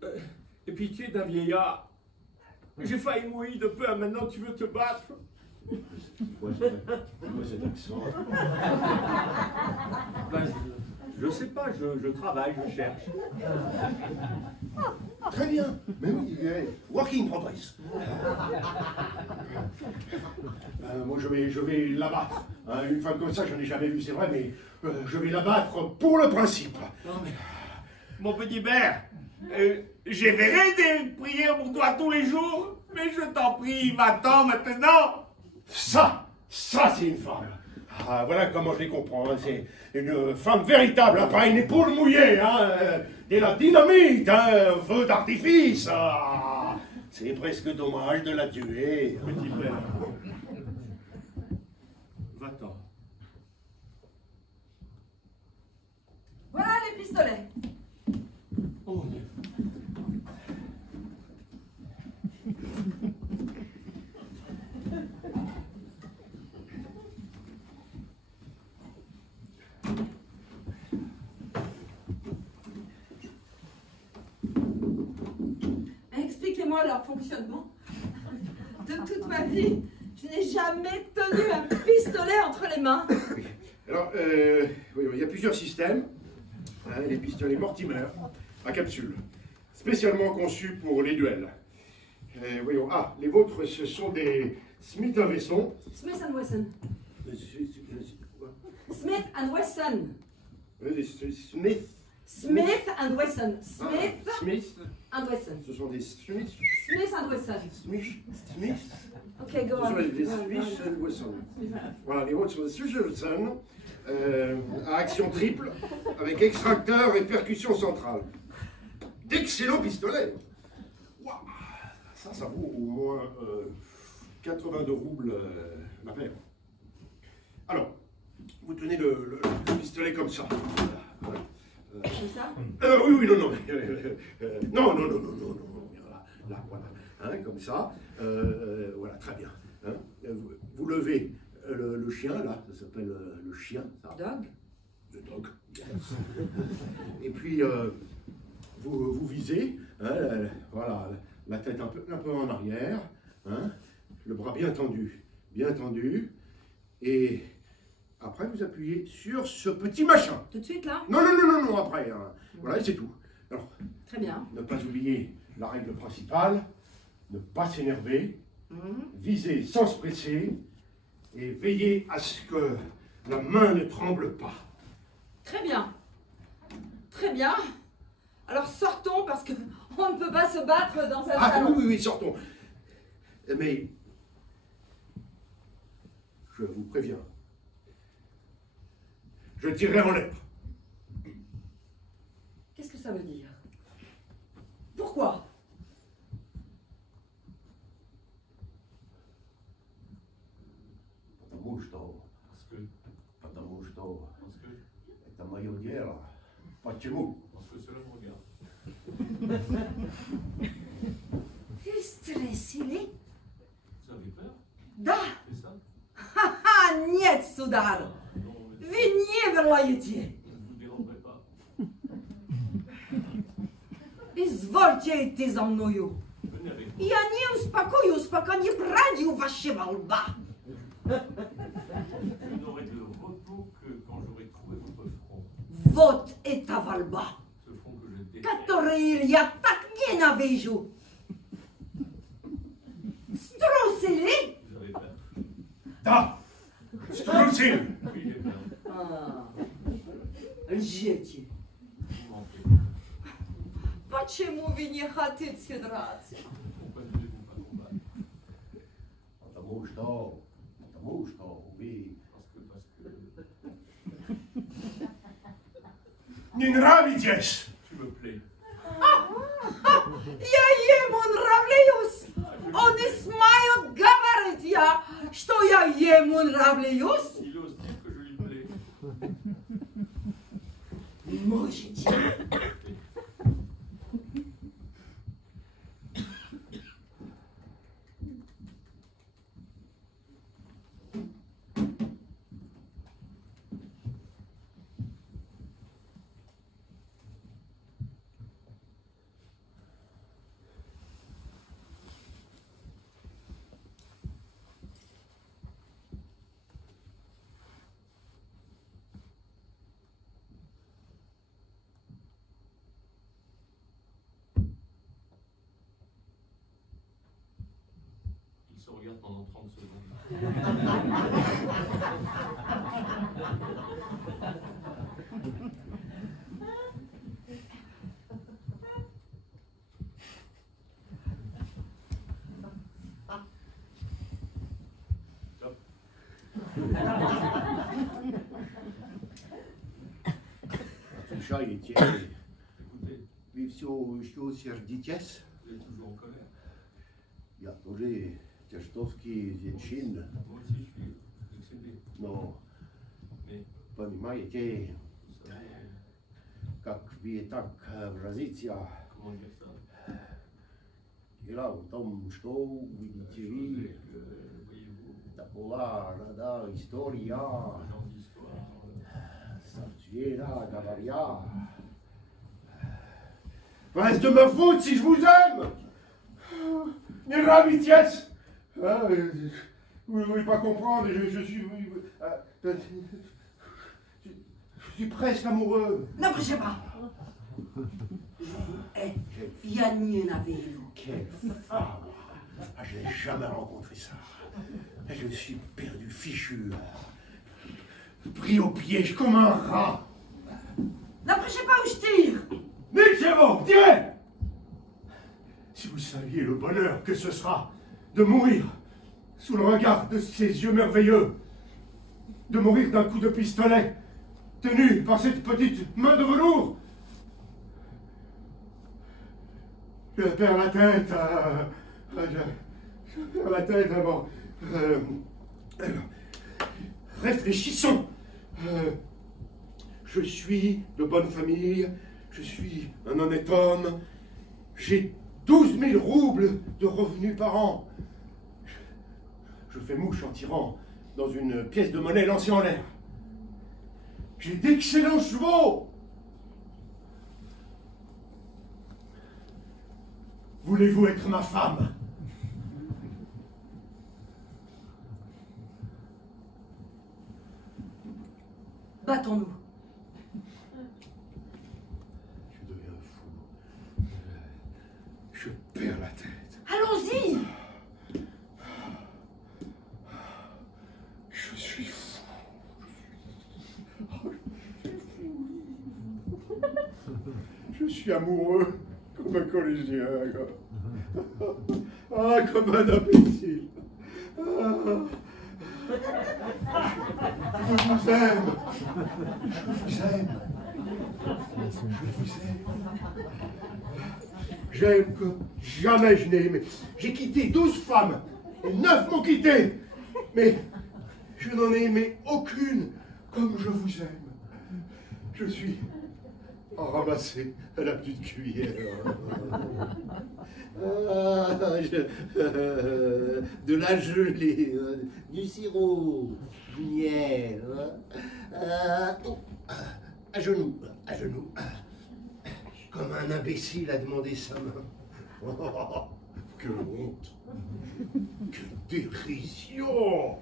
aie pitié d'un vieillard. J'ai failli mourir de peur, maintenant tu veux te battre? Quoi cet accent? Je sais pas, je travaille, je cherche. Très bien. Mais oui, work in progress. Moi, je vais l'abattre. Une femme comme ça, je n'ai jamais vu, c'est vrai, mais je vais l'abattre pour le principe. Non mais, mon petit père, j'enverrai des prières pour toi tous les jours, mais je t'en prie, va-t'en maintenant. Ça c'est une femme. Ah, voilà comment je les comprends. Hein. C'est une femme véritable, hein, pas une épaule mouillée, hein, de la dynamite, hein, un feu d'artifice. Ah, c'est presque dommage de la tuer. Petit frère, va-t'en. Voilà les pistolets. Oh mon Dieu. Expliquez-moi leur fonctionnement. De toute ma vie, je n'ai jamais tenu un pistolet entre les mains. Alors, il y a plusieurs systèmes. Hein, les pistolets Mortimer à capsule, spécialement conçus pour les duels. Voyons, les vôtres, ce sont des Smith & Wesson. Smith & Wesson. Smith & Wesson. Smith. Smith & Wesson. Smith Smith. & Wesson. Ce sont des Smith. Smith & Wesson. Smith. Ok, go Ce on. sont des Smith & Wesson. Voilà, les vôtres sont des Smith & Wesson à action triple avec extracteur et percussion centrale. D'excellents pistolets. Wow. Ça vaut au moins 82 roubles la paire. Alors, vous tenez le pistolet comme ça. Voilà. Comme ça? Oui, oui, non, non. Non, non, non, non, non, non. Là, voilà. Hein, comme ça. Voilà, très bien. Hein. Vous levez le chien, là, ça s'appelle le chien. Ça. Dog? Le dog. Et puis, vous visez, hein, voilà, la tête un peu en arrière, hein, le bras bien tendu, et après vous appuyez sur ce petit machin. Tout de suite, là? Non, non, non, non, non, après, hein. Voilà, et c'est tout. Alors, très bien. Ne pas oublier la règle principale, ne pas s'énerver, viser sans se presser, et veiller à ce que la main ne tremble pas. Très bien. Très bien. Alors sortons parce que on ne peut pas se battre dans un salon. Oui, oui, sortons. Mais je vous préviens, je tirerai en l'air. Qu'est-ce que ça veut dire? Pourquoi? Потому что это мое дело. Почему? Parce que cela me regarde. Ты стресили? Vous avez peur? Да. C'est ça? Ха-ха, нет, сударь. Вы не веруете. Je ne vous dérangerai pas. Извольте идти за мною. Venez avec moi. Я не успокоюсь, пока не пройду вашего лба. Je n'aurai de repos que quand j'aurai trouvé votre front. Вот этого лба, Ce front que je déteste. который я так ненавижу. Струсили? Vous avez peur? Da! Struzil! Oui, j'ai peur. А, лжете. Vous mentez. Почему вы не хотите драться? Pourquoi ne voulez-vous pas combattre? Потому что вы Parce que... не нравитесь! Tu me plais. Я ему нравлюсь. Он не смеет говорить, что я ему нравлюсь. Il ose dire que je lui plais. Можете. Il se regarde pendant 30 secondes. Top. Слушайте, Écoutez, вы все еще сердитесь? vous êtes toujours en colère. Я тоже чертовски вечин, Moi aussi, je suis excédé. но, Mais, понимаете, vous savez, как вы так выразите, comment dire ça? дело в том, что, видите ли, Voyez-vous, это была рада история, genre d'histoire. sorcière, говоря. Reste de ma faute si je vous aime! Не нравитесь! Vous ne voulez pas comprendre, je suis presque amoureux. N'approchez pas. Я ненавижу. Quelle femme! Ah, je n'ai jamais rencontré ça. Je me suis perdu, fichu, pris au piège comme un rat. N'approchez pas ou je tire. Niquez-vous, tirez! Si vous saviez le bonheur que ce sera de mourir sous le regard de ces yeux merveilleux, de mourir d'un coup de pistolet tenu par cette petite main de velours. Je perds la tête. Je perds la tête avant. Réfléchissons. Je suis de bonne famille, je suis un honnête homme, j'ai 12 000 roubles de revenus par an. Je fais mouche en tirant dans une pièce de monnaie lancée en l'air. J'ai d'excellents chevaux. Voulez-vous être ma femme? Battons-nous. Je deviens fou. Je perds la tête. Allons-y. Je suis fou. Je suis amoureux comme un collégien. Ah, comme un imbécile. Ah. Je vous aime. Je vous aime. Je vous aime. J'aime comme jamais je n'ai aimé. J'ai quitté 12 femmes et 9 m'ont quitté. Mais je n'en ai aimé aucune comme je vous aime. Je suis ramassé à la petite cuillère. De la gelée, du sirop, du miel. À genoux, à genoux. Comme un imbécile a demandé sa main. Oh, que honte! Que dérision!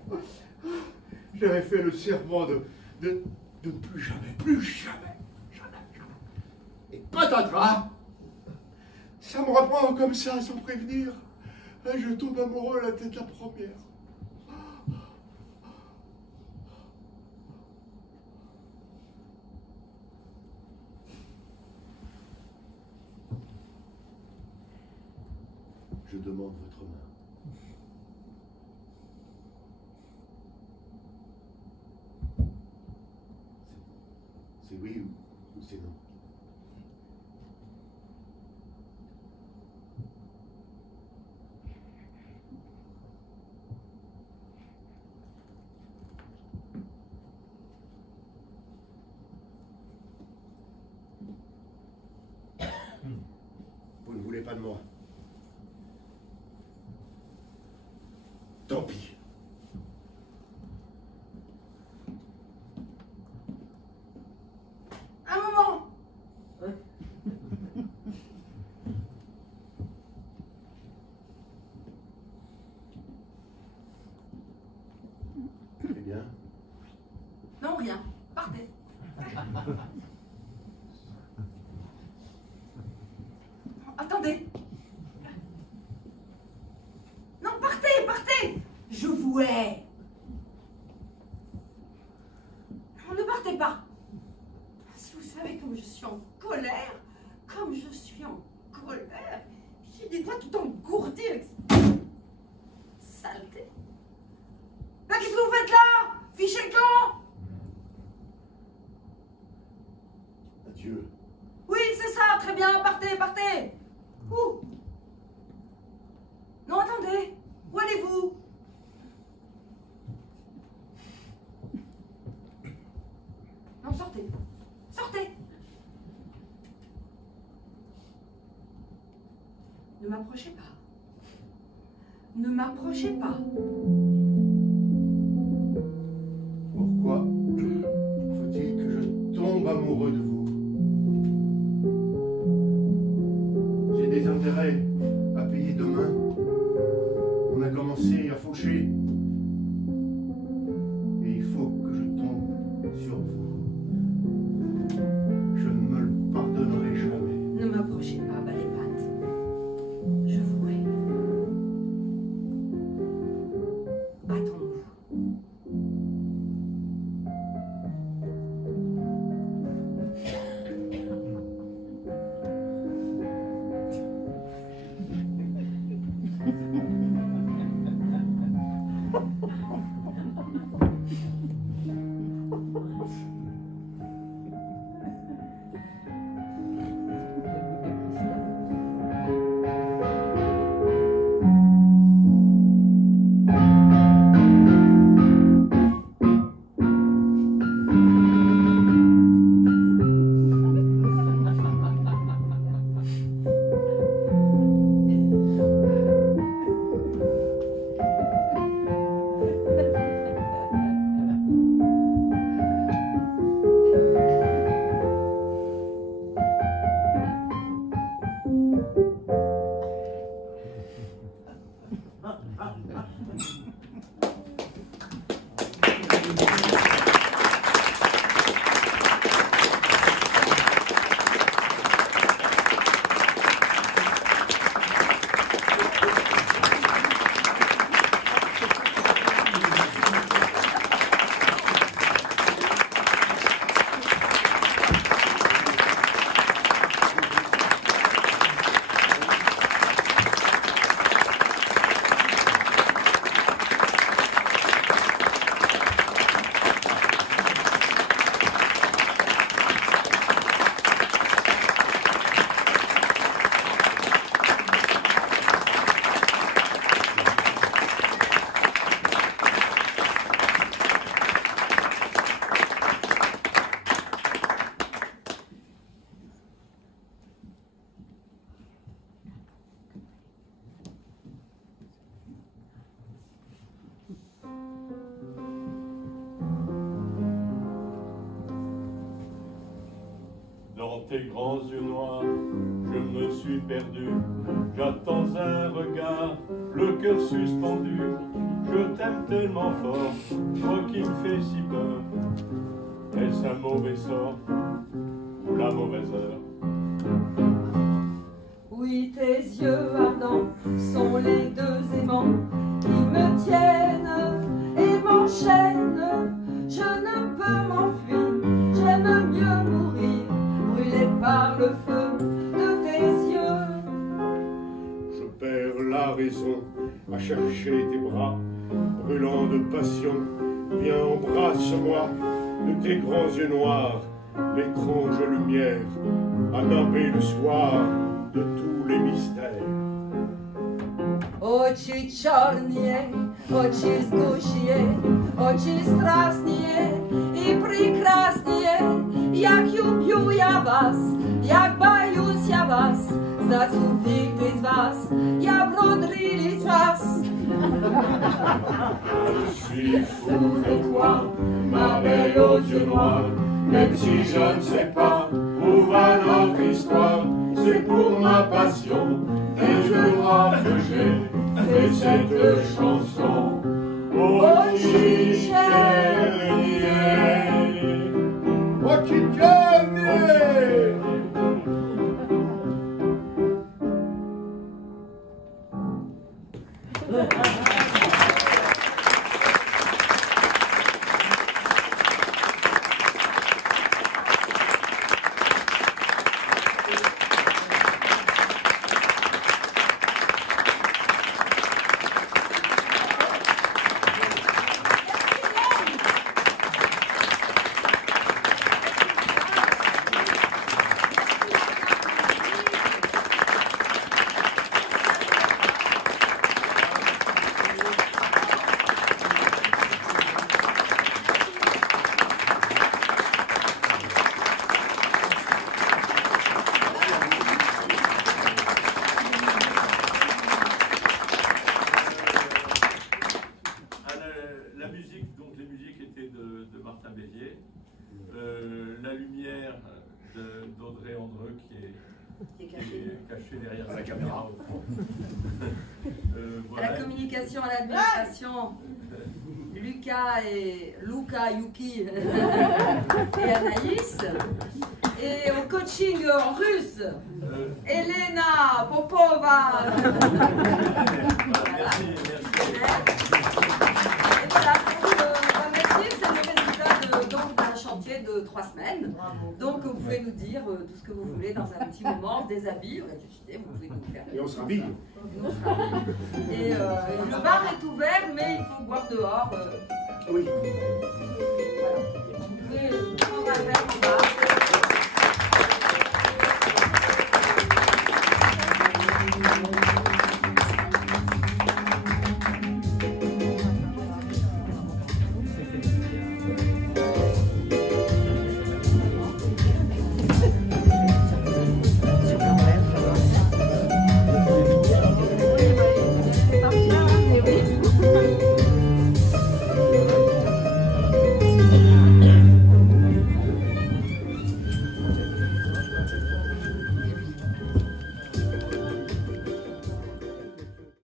J'avais fait le serment de ne plus jamais. Et patatras! Ça me reprend comme ça, sans prévenir. Je tombe amoureux la tête la première. Je demande votre main. C'est oui ou c'est non? Vous ne voulez pas de moi? Tant pis. Un moment. Eh bien? Non, rien. Partez. Attendez. Non, partez. Je vous hais. Non, ne partez pas. Si vous savez comme je suis en colère, j'ai des doigts tout engourdis avec cette saleté. Mais qu'est-ce que vous faites là? Fichez le camp. Adieu. Oui, c'est ça, très bien, partez. Où? Non, attendez. Où allez-vous? Non, sortez. Ne m'approchez pas. Pourquoi faut-il que je tombe amoureux de vous? J'ai des intérêts à payer demain. On a commencé à faucher. Et il faut que je tombe sur vous. Je ne me le pardonnerai jamais. Ne m'approchez pas, bas les pattes. Je vous hais. Battons-nous. tes grands yeux noirs, je me suis perdu. J'attends un regard, le cœur suspendu. Je t'aime tellement fort, toi qui me fais si peur. Est-ce un mauvais sort ou la mauvaise heure? Oui, tes yeux ardents sont les deux aimants qui me tiennent et m'enchaînent. Je ne peux m'enfuir, j'aime mieux mourir, brûlé par le feu de tes yeux. Je perds la raison à chercher tes bras, brûlant de passion. Viens, embrasse-moi, de tes grands yeux noirs, l'étrange lumière a nappé le soir de tous les mystères. Очі чорні, очі згущі, очі страсні і прекрасні, як люблю я вас, як боюсь я вас, зацупити з вас, я продрилить вас. Je suis fou de toi, ma belle aux yeux noirs, même si je ne sais pas où va notre histoire. C'est pour ma passion, des yeux noirs que j'ai fait cette chanson. Очі чорні, очі чорні. La lumière d'Audrey Andreu qui est cachée derrière la caméra. À la communication, à l'administration, Luca, Yuki et Anaïs. Et au coaching en russe, Elena Popova. Merci. Et voilà, pour remercier, c'est le résultat d'un chantier de 3 semaines. Donc vous pouvez nous dire tout ce que vous voulez dans un petit moment, des habits, vous pouvez nous faire. Et on se rhabille. Et le bar est ouvert, mais il faut boire dehors. Oui. Voilà. Vous pouvez prendre un verre au bar.